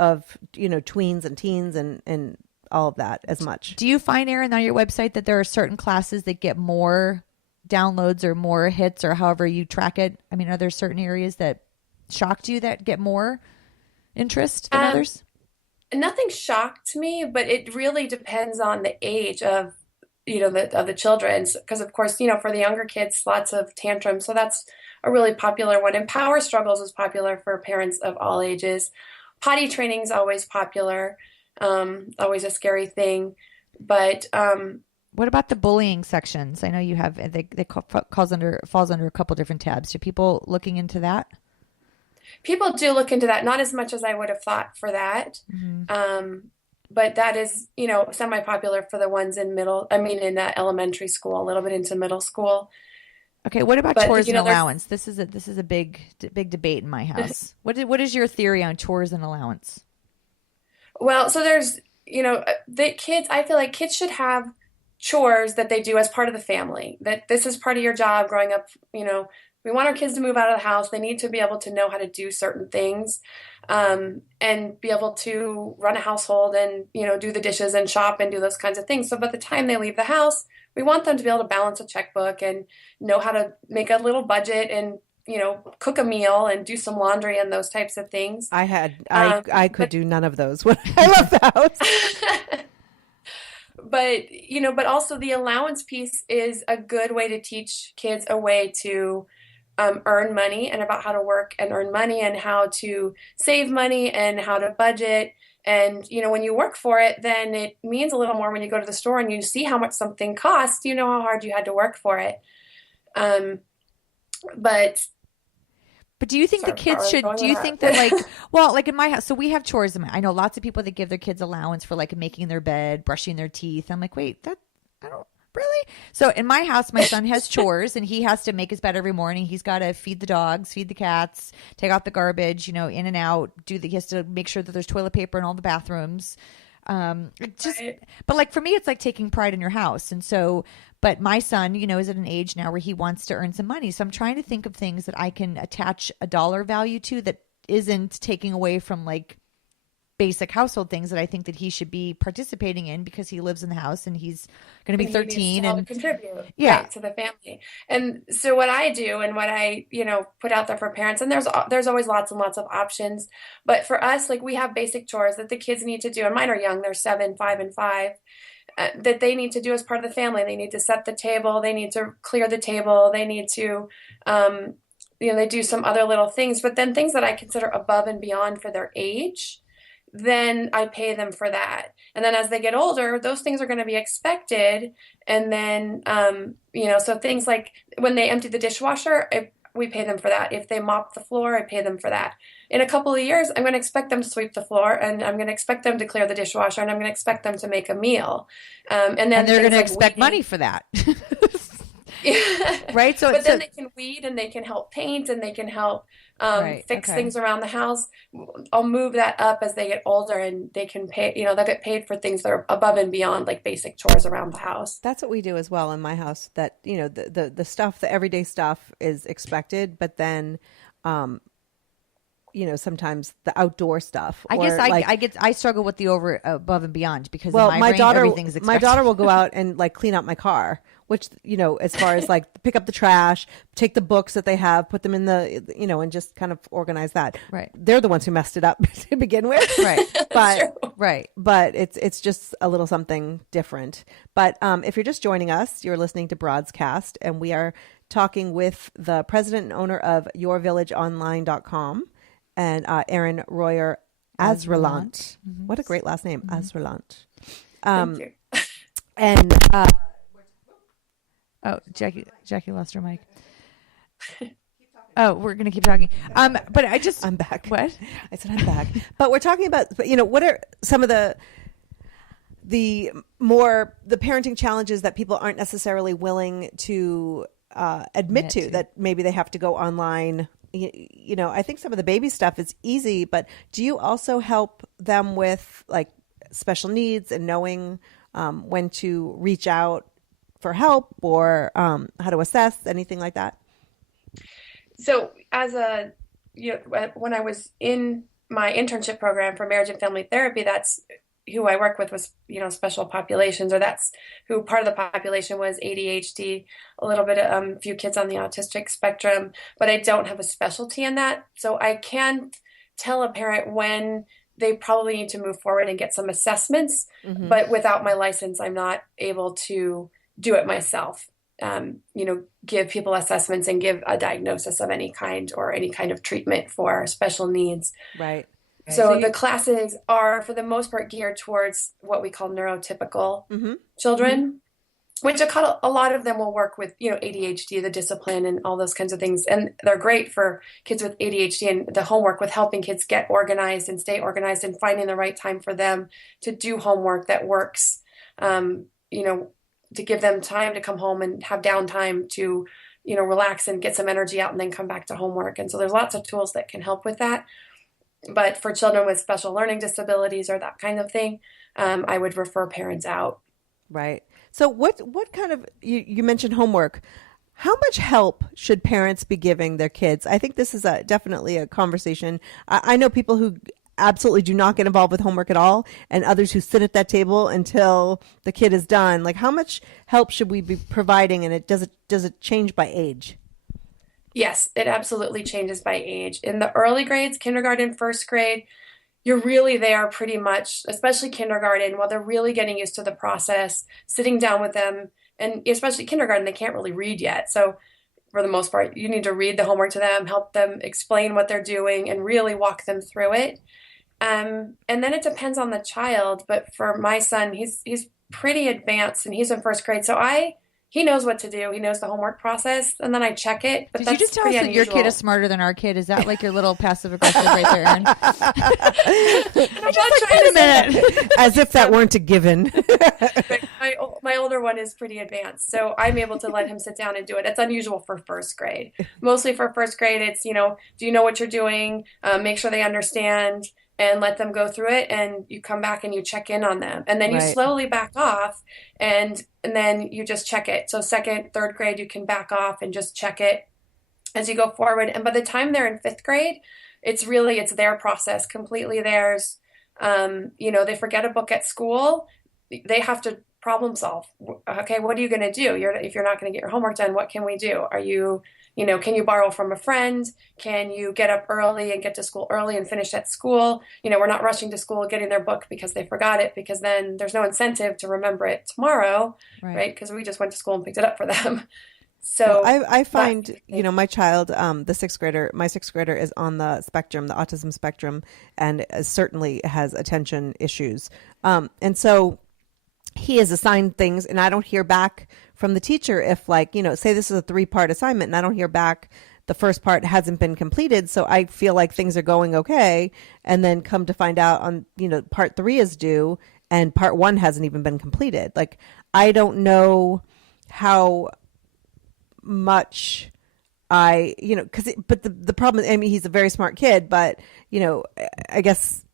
tweens and teens and all of that as much. Do you find, Erin, on your website that there are certain classes that get more downloads or more hits or however you track it? I mean, are there certain areas that shocked you that get more interest than others? Nothing shocked me, but it really depends on the age of the children, because of course, for the younger kids, lots of tantrums, so that's a really popular one. And power struggles is popular for parents of all ages. Potty training is always popular. Always a scary thing, but what about the bullying sections? I know you have falls under a couple different tabs. Do people looking into that? People do look into that, not as much as I would have thought for that. Mm-hmm. But that is, semi-popular for the ones in elementary school, a little bit into middle school. Okay, what about chores and allowance? This is a big debate in my house. What is your theory on chores and allowance? Well, so there's, the kids, I feel like kids should have chores that they do as part of the family, that this is part of your job growing up. We want our kids to move out of the house. They need to be able to know how to do certain things, and be able to run a household and, do the dishes and shop and do those kinds of things. So by the time they leave the house, we want them to be able to balance a checkbook and know how to make a little budget and cook a meal and do some laundry and those types of things. I could do none of those. I love the house. But also the allowance piece is a good way to teach kids a way to earn money and about how to work and earn money and how to save money and how to budget. And, when you work for it, then it means a little more when you go to the store and you see how much something costs, you know how hard you had to work for it. But do you think the kids should, do you think that like in my house, so we have chores. I know lots of people that give their kids allowance for like making their bed, brushing their teeth. I'm like, wait, I don't really. So in my house, my son has chores and he has to make his bed every morning. He's got to feed the dogs, feed the cats, take out the garbage, in and out, he has to make sure that there's toilet paper in all the bathrooms. But like for me, it's like taking pride in your house. And so, but my son, is at an age now where he wants to earn some money. So I'm trying to think of things that I can attach a dollar value to that isn't taking away from like basic household things that I think that he should be participating in because he lives in the house and he's going to be 13 and contribute to the family. And so what I do and what I, put out there for parents, and there's always lots and lots of options, but for us, like we have basic chores that the kids need to do, and mine are young, they're 7, 5, and 5, that they need to do as part of the family. They need to set the table, they need to clear the table, they need to, they do some other little things, but then things that I consider above and beyond for their age, then I pay them for that. And then as they get older, those things are going to be expected. And then, so things like when they empty the dishwasher, we pay them for that. If they mop the floor, I pay them for that. In a couple of years, I'm going to expect them to sweep the floor, and I'm going to expect them to clear the dishwasher, and I'm going to expect them to make a meal. And then they're going to like expect weeding. money for that. Yeah. Right. But then they can weed, and they can help paint, and they can help fix things around the house. I'll move that up as they get older, and they can pay, they'll get paid for things that are above and beyond, like basic chores around the house. That's what we do as well in my house, that, the stuff, the everyday stuff is expected, but then, sometimes the outdoor stuff. I guess I struggle with the above and beyond, because in my brain, daughter, everything's expected. my daughter will go out and like clean up my car, which, as far as like pick up the trash, take the books that they have, put them in the, and just kind of organize that. Right. They're the ones who messed it up to begin with. Right. But right. But it's just a little something different. But if you're just joining us, you're listening to Broadscast, and we are talking with the president and owner of yourvillageonline.com, and Erin Royer Asrilant. Mm-hmm. What a great last name, Asrilant. Thank you. And Jackie lost her mic. Oh, we're gonna keep talking. But I'm back. What? I said I'm back. But we're talking about, what are some of the parenting challenges that people aren't necessarily willing to admit to, that maybe they have to go online. I think some of the baby stuff is easy, but do you also help them with like special needs and knowing when to reach out for help, or how to assess anything like that? So when I was in my internship program for marriage and family therapy, that's who I work with was, special populations, or that's who part of the population was ADHD, a little bit of a few kids on the autistic spectrum, but I don't have a specialty in that. So I can tell a parent when they probably need to move forward and get some assessments, but without my license, I'm not able to do it myself. Give people assessments and give a diagnosis of any kind, or any kind of treatment for special needs. Right. So the classes are, for the most part, geared towards what we call neurotypical children, which a lot of them will work with, ADHD, the discipline, and all those kinds of things. And they're great for kids with ADHD, and the homework with helping kids get organized and stay organized, and finding the right time for them to do homework that works, to give them time to come home and have downtime to, relax and get some energy out, and then come back to homework. And so there's lots of tools that can help with that. But for children with special learning disabilities or that kind of thing, I would refer parents out. Right. So what kind of, you mentioned homework. How much help should parents be giving their kids? I think this is definitely a conversation. I know people who absolutely do not get involved with homework at all, and others who sit at that table until the kid is done. Like, how much help should we be providing? And does it change by age? Yes, it absolutely changes by age. In the early grades, kindergarten, first grade, you're really there pretty much, especially kindergarten, while they're really getting used to the process, sitting down with them, and especially kindergarten, they can't really read yet. So for the most part, you need to read the homework to them, help them explain what they're doing, and really walk them through it. And then it depends on the child. But for my son, he's pretty advanced, and he's in first grade. So he knows what to do. He knows the homework process, and then I check it. But Did you just tell us that your kid is smarter than our kid? Is that like your little passive aggressive right there, Erin? Wait a minute. As if that weren't a given. My older one is pretty advanced, so I'm able to let him sit down and do it. It's unusual for first grade. Mostly for first grade, it's, do you know what you're doing? Make sure they understand, and let them go through it, and you come back and you check in on them. And then you slowly back off, and then you just check it. So second, third grade, you can back off and just check it as you go forward. And by the time they're in fifth grade, it's their process, completely theirs. They forget a book at school, they have to problem solve. Okay, what are you going to do? If you're not going to get your homework done, what can we do? Can you borrow from a friend? Can you get up early and get to school early and finish at school? We're not rushing to school getting their book because they forgot it, because then there's no incentive to remember it tomorrow, right? Because we just went to school and picked it up for them. Well, So I that's find, the thing. my child, my sixth grader is on the spectrum, the autism spectrum, and certainly has attention issues. And so he is assigned things, and I don't hear back from the teacher if, like, say this is a 3-part assignment and I don't hear back, the first part hasn't been completed. So I feel like things are going okay. And then come to find out on, part 3 is due and part 1 hasn't even been completed. Like, I don't know how much but the problem, I mean, he's a very smart kid, but, I guess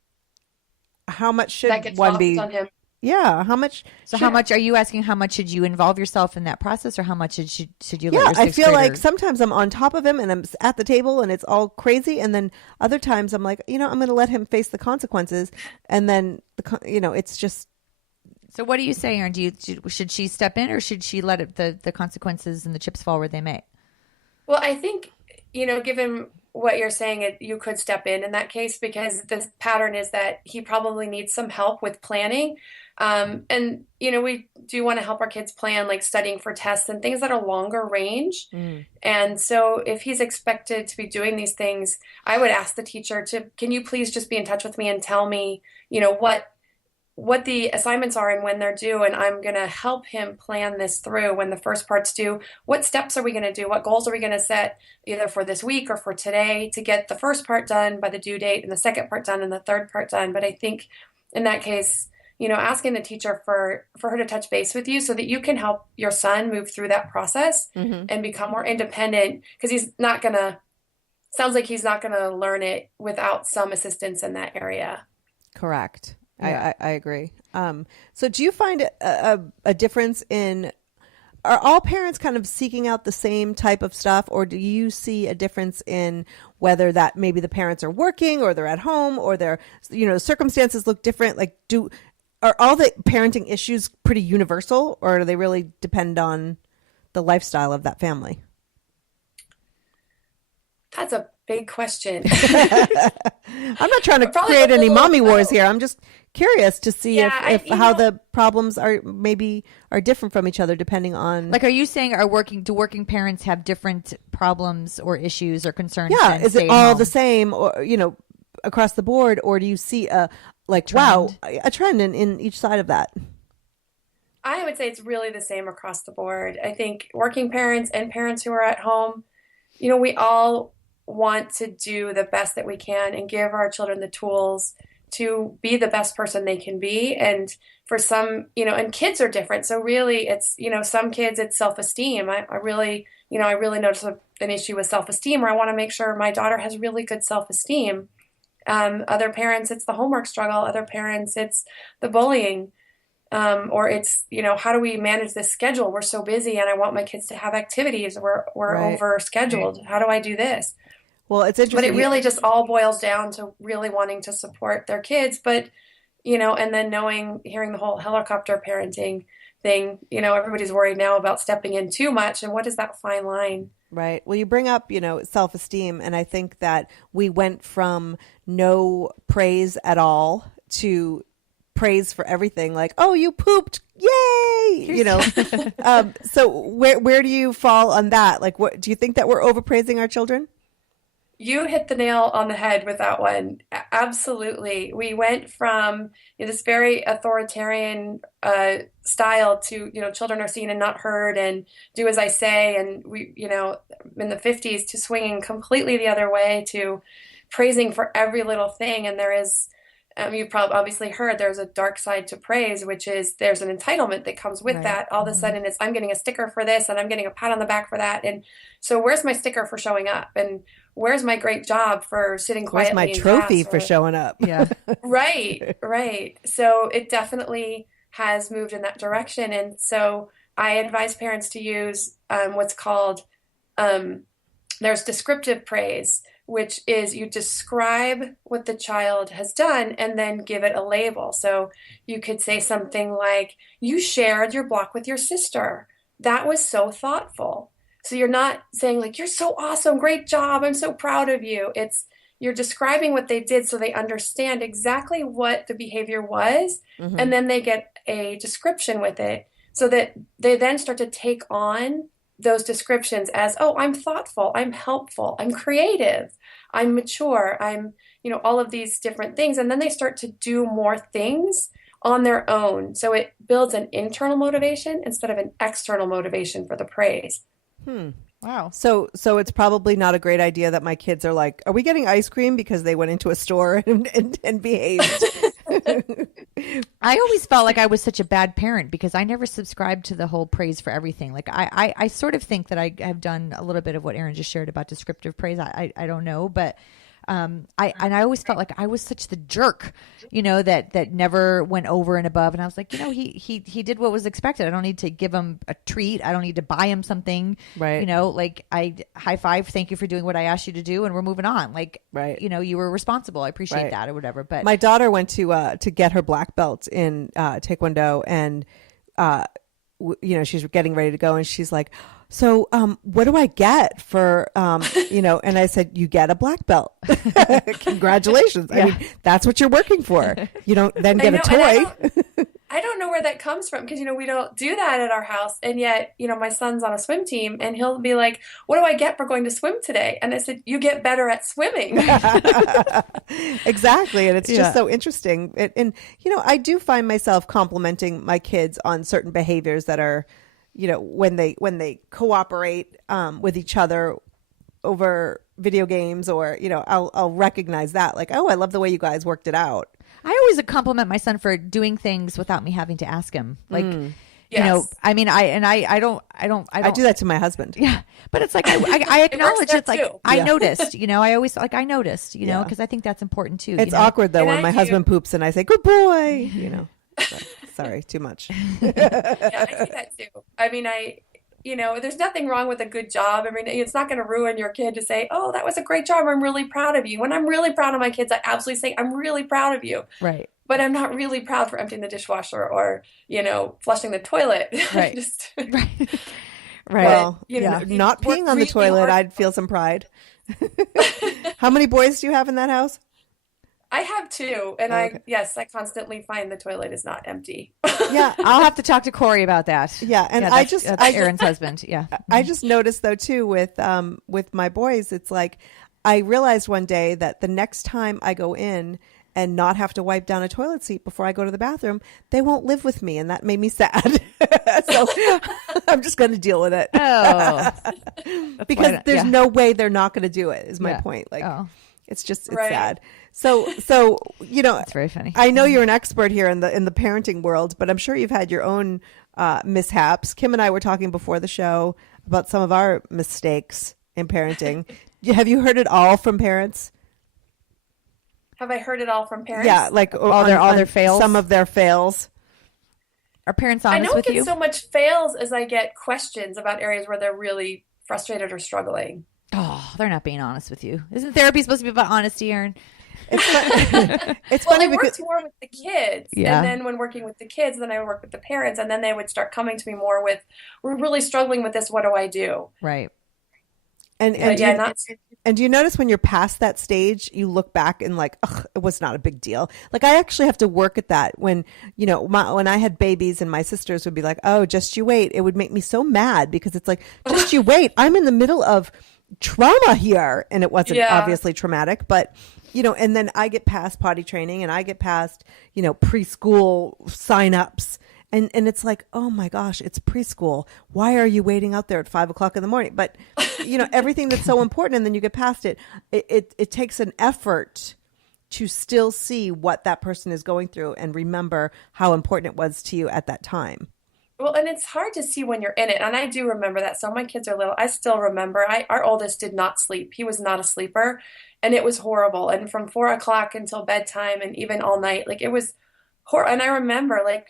how much That should gets one lost be? on him. Yeah. How much? So how much are you asking? How much should you involve yourself in that process, or how much should you let Yeah, your I sixth feel like grader? sometimes I'm on top of him and I'm at the table and it's all crazy. And then other times I'm like, I'm going to let him face the consequences. And then, it's just, So what do you say, Erin? Should she step in, or should she let the consequences and the chips fall where they may? Well, I think, given what you're saying, you could step in that case, because the pattern is that he probably needs some help with planning. And, we do want to help our kids plan, like studying for tests and things that are longer range. mm, And so if he's expected to be doing these things, I would ask the teacher can you please just be in touch with me and tell me, what the assignments are and when they're due, and I'm going to help him plan this through. When the first part's due, what steps are we going to do? What goals are we going to set, either for this week or for today, to get the first part done by the due date and the second part done and the third part done? But I think in that case, asking the teacher for her to touch base with you so that you can help your son move through that process mm-hmm. and become more independent, because sounds like he's not going to learn it without some assistance in that area. Correct. Yeah. I agree. So do you find a difference are all parents kind of seeking out the same type of stuff, or do you see a difference in whether that maybe the parents are working or they're at home or their, circumstances look different? Like, are all the parenting issues pretty universal, or do they really depend on the lifestyle of that family? That's a big question. I'm not trying to Probably create a any little mommy of wars both. here. I'm just curious to see Yeah, if how the problems are different from each other depending on. Like, are you saying do working parents have different problems or issues or concerns? Yeah, than is it stay at all home? the same, or across the board, or do you see a trend in each side of that? I would say it's really the same across the board. I think working parents and parents who are at home, we all want to do the best that we can and give our children the tools to be the best person they can be. And for some, and kids are different. So really it's, some kids it's self-esteem. I really notice an issue with self-esteem where I want to make sure my daughter has really good self-esteem. Other parents, it's the homework struggle. Other parents, it's the bullying. Or it's, how do we manage this schedule? We're so busy and I want my kids to have activities. We're Right. over scheduled. How do I do this? Well, it's But interesting. it really just all boils down to really wanting to support their kids. But, and then hearing the whole helicopter parenting thing, everybody's worried now about stepping in too much. And what is that fine line? Right. Well, you bring up, self-esteem, and I think that we went from no praise at all to praise for everything, like, oh, you pooped, yay, so where do you fall on that? Like, what do you think that we're overpraising our children? You hit the nail on the head with that one. Absolutely. We went from this very authoritarian style to, children are seen and not heard and do as I say. And we, in the 50s to swinging completely the other way to praising for every little thing. And there is, you've probably obviously heard there's a dark side to praise, which is there's an entitlement that comes with Right. that. All of a sudden it's, I'm getting a sticker for this and I'm getting a pat on the back for that. And so where's my sticker for showing up? And where's my great job for sitting Where's quietly my in trophy class? for showing up? Yeah. Right. So it definitely has moved in that direction. And so I advise parents to use what's called, there's descriptive praise, which is you describe what the child has done and then give it a label. So you could say something like, you shared your block with your sister. That was so thoughtful. So you're not saying like, you're so awesome, great job, I'm so proud of you. It's you're describing what they did so they understand exactly what the behavior was, and then they get a description with it so that they then start to take on those descriptions as, oh, I'm thoughtful, I'm helpful, I'm creative, I'm mature, I'm, all of these different things. And then they start to do more things on their own. So it builds an internal motivation instead of an external motivation for the praise. Wow. So it's probably not a great idea that my kids are like, are we getting ice cream because they went into a store and behaved? I always felt like I was such a bad parent because I never subscribed to the whole praise for everything. Like I sort of think that I have done a little bit of what Erin just shared about descriptive praise. I don't know, but I always felt like I was such the jerk, that never went over and above. And I was like, he did what was expected. I don't need to give him a treat. I don't need to buy him something. Right. Like I high five, thank you for doing what I asked you to do, and we're moving on. Like, right. You were responsible. I appreciate that or whatever. But my daughter went to get her black belt in Taekwondo, and she's getting ready to go, and she's like, so what do I get for and I said, you get a black belt. Congratulations. I mean, that's what you're working for. You don't then get a toy. I don't know where that comes from because, we don't do that at our house. And yet, my son's on a swim team and he'll be like, what do I get for going to swim today? And I said, you get better at swimming. Exactly. And it's just so interesting. I do find myself complimenting my kids on certain behaviors that are, when they cooperate with each other over video games, or I'll recognize that, like, oh, I love the way you guys worked it out. I always compliment my son for doing things without me having to ask him. Like, Yes. I mean, I don't. I do that to my husband. Yeah, but it's like I acknowledge it's like too. I noticed. I always like I noticed. Because I think that's important too. It's awkward though And when I my do. husband poops and I say, good boy. Sorry, too much. Yeah, I do that too. I mean, there's nothing wrong with a good job. I mean, it's not going to ruin your kid to say, oh, that was a great job. I'm really proud of you. When I'm really proud of my kids, I absolutely say, I'm really proud of you. Right. But I'm not really proud for emptying the dishwasher or, flushing the toilet. Right. Right. Well, not peeing on the toilet, I'd feel some pride. How many boys do you have in that house? I have two, and Okay. I constantly find the toilet is not empty. Yeah, I'll have to talk to Corey about that. Yeah, and that's Erin's husband. Yeah, I just noticed though too with my boys, it's like I realized one day that the next time I go in and not have to wipe down a toilet seat before I go to the bathroom, they won't live with me, and that made me sad. So I'm just going to deal with it. Oh, because there's no way they're not going to do it. Is my point. Like, it's Right. sad. So that's very funny. I know you're an expert here in the parenting world, but I'm sure you've had your own mishaps. Kim and I were talking before the show about some of our mistakes in parenting. Have you heard it all from parents? Have I heard it all from parents? Yeah, like all their fails? Some of their fails. Are parents I honest don't with get you? so much fails as I get questions about areas where they're really frustrated or struggling. Oh, they're not being honest with you. Isn't therapy supposed to be about honesty, Erin? It's Well, funny I because worked more with the kids, Yeah. and then when working with the kids, then I would work with the parents, and then they would start coming to me more with, "We're really struggling with this. What do I do?" Right. and But do yeah, you, not. and do you notice when you're past that stage, you look back and like, ugh, it was not a big deal. Like I actually have to work at that when when I had babies and my sisters would be like, "Oh, just you wait." It would make me so mad because it's like, just you wait. I'm in the middle of trauma here, and it wasn't Yeah. obviously traumatic, but and then I get past potty training and I get past preschool signups, and it's like, oh my gosh, it's preschool. Why are you waiting out there at 5:00 in the morning? But everything that's so important, and then you get past it. It takes an effort to still see what that person is going through and remember how important it was to you at that time. Well, and it's hard to see when you're in it, and I do remember that. So my kids are little. I still remember. Our oldest did not sleep. He was not a sleeper, and it was horrible. And from 4:00 until bedtime, and even all night, like it was horrible. And I remember like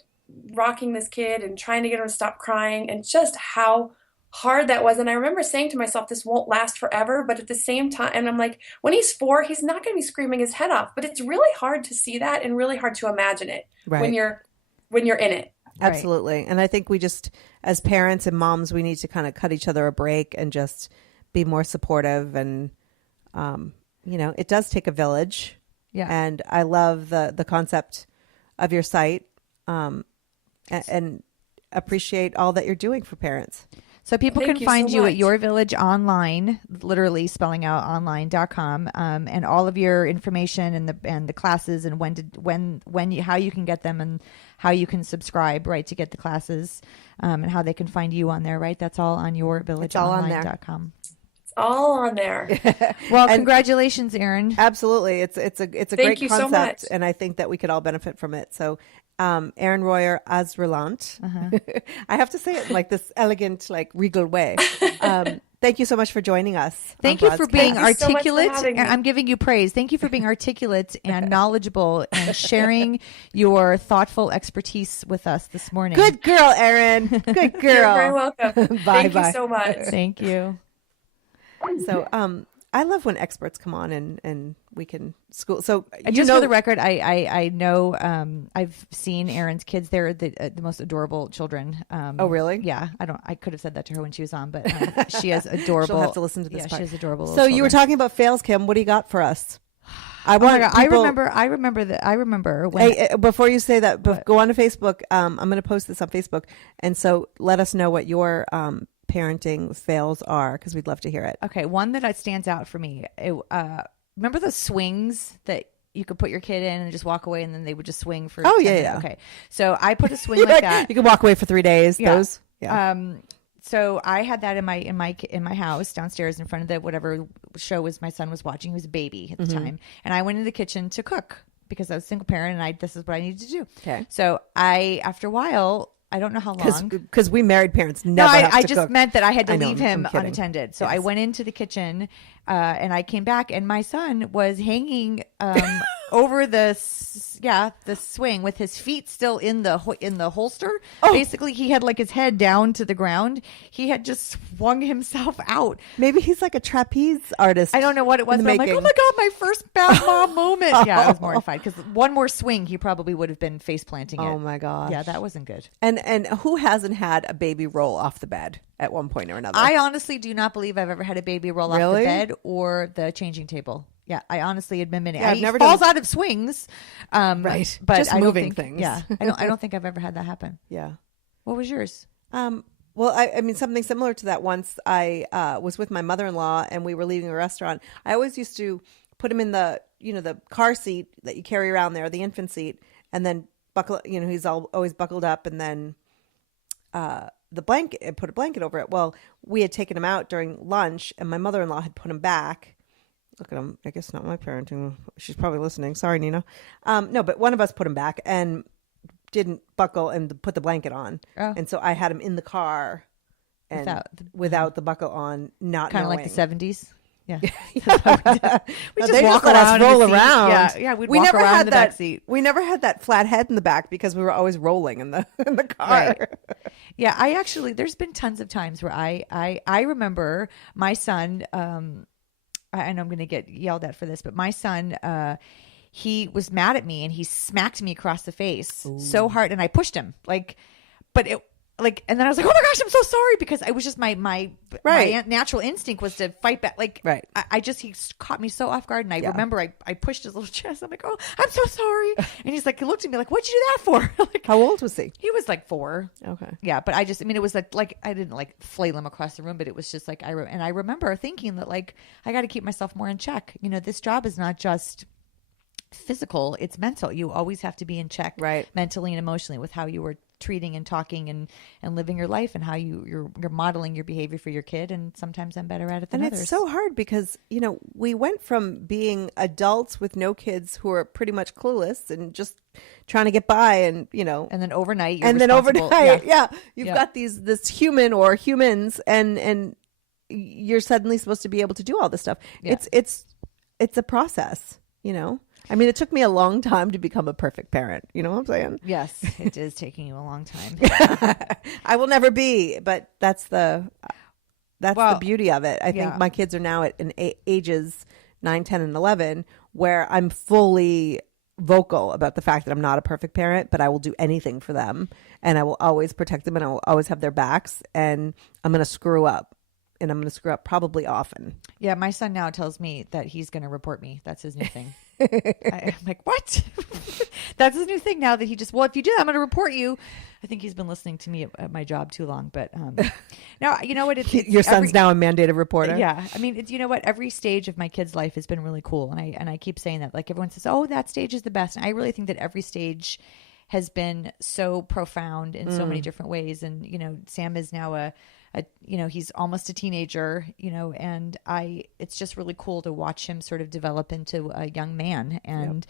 rocking this kid and trying to get him to stop crying, and just how hard that was. And I remember saying to myself, "This won't last forever." But at the same time, and I'm like, when he's 4, he's not going to be screaming his head off. But it's really hard to see that, and really hard to imagine it Right. when you're in it. Right. Absolutely. And I think we just, as parents and moms, we need to kind of cut each other a break and just be more supportive. And, it does take a village. Yeah. And I love the concept of your site and appreciate all that you're doing for parents. So people Thank can you find so you at much. Your Village Online, literally spelling out online.com, and all of your information and the classes and how you can get them and how you can subscribe, right, to get the classes, and how they can find you on there, right? That's all on yourvillageonline.com. It's all on there. Well, And- congratulations, Erin. Absolutely. It's a Thank great you so concept, much. and I think that we could all benefit from it. So, Erin Royer, Asrilant. I have to say it in like this elegant, like regal way. Thank you so much for joining us. Thank on you for Broadscast. being Thank you so much for articulate. having me. I'm giving you praise. Thank you for being articulate and knowledgeable and sharing your thoughtful expertise with us this morning. Good girl, Erin. Good girl. You're very welcome. Bye, Thank bye. you so much. Thank you. So, I love when experts come on and we can school. So, And just for the record, I know I've seen Erin's kids. They're the most adorable children. Oh, really? Yeah. I could have said that to her when she was on, but she has adorable. She'll have to listen to this Yeah, part. she has adorable. So little you were children. talking about fails, Kim. What do you got for us? I Oh my want God, people- I remember when. Hey, before you say that, go on to Facebook. I'm going to post this on Facebook, and so let us know what your parenting fails are, because we'd love to hear it. Okay, one that stands out for me. Remember the swings that you could put your kid in and just walk away, and then they would just swing for. Oh, 10 yeah, minutes? yeah. Okay, so I put a swing like that. You can walk away for 3 days. Yeah. Those. Yeah. So I had that in my house downstairs in front of the whatever show was my son was watching. He was a baby at the time, and I went in the kitchen to cook because I was a single parent, and this is what I needed to do. Okay. So after a while, I don't know how long. Because we married parents No, never have I to just cook. meant that I had to I know, leave I'm him kidding. unattended. So I Yes. went into the kitchen, and I came back, and my son was hanging over the swing with his feet still in the holster. Oh. Basically, he had like his head down to the ground. He had just swung himself out. Maybe he's like a trapeze artist. I don't know what it was, in but the I'm like, making. oh my God, my first bad mom moment. Yeah, I was mortified because one more swing, he probably would have been face planting it. Oh my gosh. Yeah, that wasn't good. And who hasn't had a baby roll off the bed at one point or another? I honestly do not believe I've ever had a baby roll off Really? the bed or the changing table. Yeah, I honestly admit it. Yeah, I've He never falls done- out of swings, Right. But Just I don't moving think, things. Yeah, I don't think I've ever had that happen. Yeah. What was yours? Well, I mean, something similar to that. Once I was with my mother-in-law and we were leaving a restaurant. I always used to put him in the car seat that you carry around there, the infant seat, and then buckle. He's always buckled up, and then the blanket, put a blanket over it. Well, we had taken him out during lunch, and my mother-in-law had put him back. Look at him. I guess not my parenting. She's probably listening. Sorry, Nina. No, but one of us put him back and didn't buckle and put the blanket on. Oh. And so I had him in the car and without the buckle on, not Kind of knowing. like the 70s. Yeah. we just walk let us around in the roll seat. around. Yeah, we'd we walk never around had in the that back seat. We never had that flat head in the back because we were always rolling in the car. Right. Yeah, I actually, there's been tons of times where I remember my son, I know I'm going to get yelled at for this, but my son, he was mad at me and he smacked me across the face so hard, and I pushed him and then I was like, oh my gosh, I'm so sorry, because I was just my natural instinct was to fight back. Right. He caught me so off guard, and I remember I pushed his little chest. I'm like, oh, I'm so sorry. And he's like, he looked at me like, what'd you do that for? Like, How old was he? he was like 4. Okay. Yeah, but it was like I didn't like flail him across the room, but it was just like I remember thinking that like I got to keep myself more in check. This job is not just physical, it's mental. You always have to be in check, Right. mentally and emotionally, with how you were treating and talking and living your life, and how you're modeling your behavior for your kid. And sometimes I'm better at it than And others. it's so hard because, we went from being adults with no kids who are pretty much clueless and just trying to get by and and then overnight, you're and then responsible. overnight, Yeah. you've Yeah. got this human or humans and you're suddenly supposed to be able to do all this stuff. Yeah. It's a process, I mean, it took me a long time to become a perfect parent. You know what I'm saying? Yes, it is taking you a long time. I will never be, but that's the beauty of it. I think my kids are now at ages 9, 10, and 11 where I'm fully vocal about the fact that I'm not a perfect parent, but I will do anything for them, and I will always protect them, and I will always have their backs, and I'm going to screw up, and I'm going to screw up probably often. Yeah, my son now tells me that he's going to report me. That's his new thing. I'm like, what? That's his new thing now that he just, well, if you do that, I'm going to report you. I think he's been listening to me at my job too long. But no, you know what? Your son's now a mandated reporter. Yeah. I mean, you know what? Every stage of my kid's life has been really cool. And I keep saying that. Like everyone says, oh, that stage is the best. And I really think that every stage has been so profound in so many different ways. And, you know, Sam is now he's almost a teenager, you know, and it's just really cool to watch him sort of develop into a young man. And,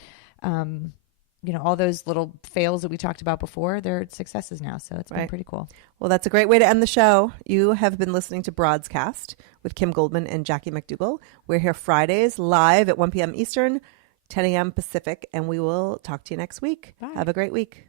you know, all those little fails that we talked about before, they're successes now. So it's been pretty cool. Well, that's a great way to end the show. You have been listening to Broadscast with Kim Goldman and Jackie McDougall. We're here Fridays live at 1 p.m. Eastern, 10 a.m. Pacific, and we will talk to you next week. Bye. Have a great week.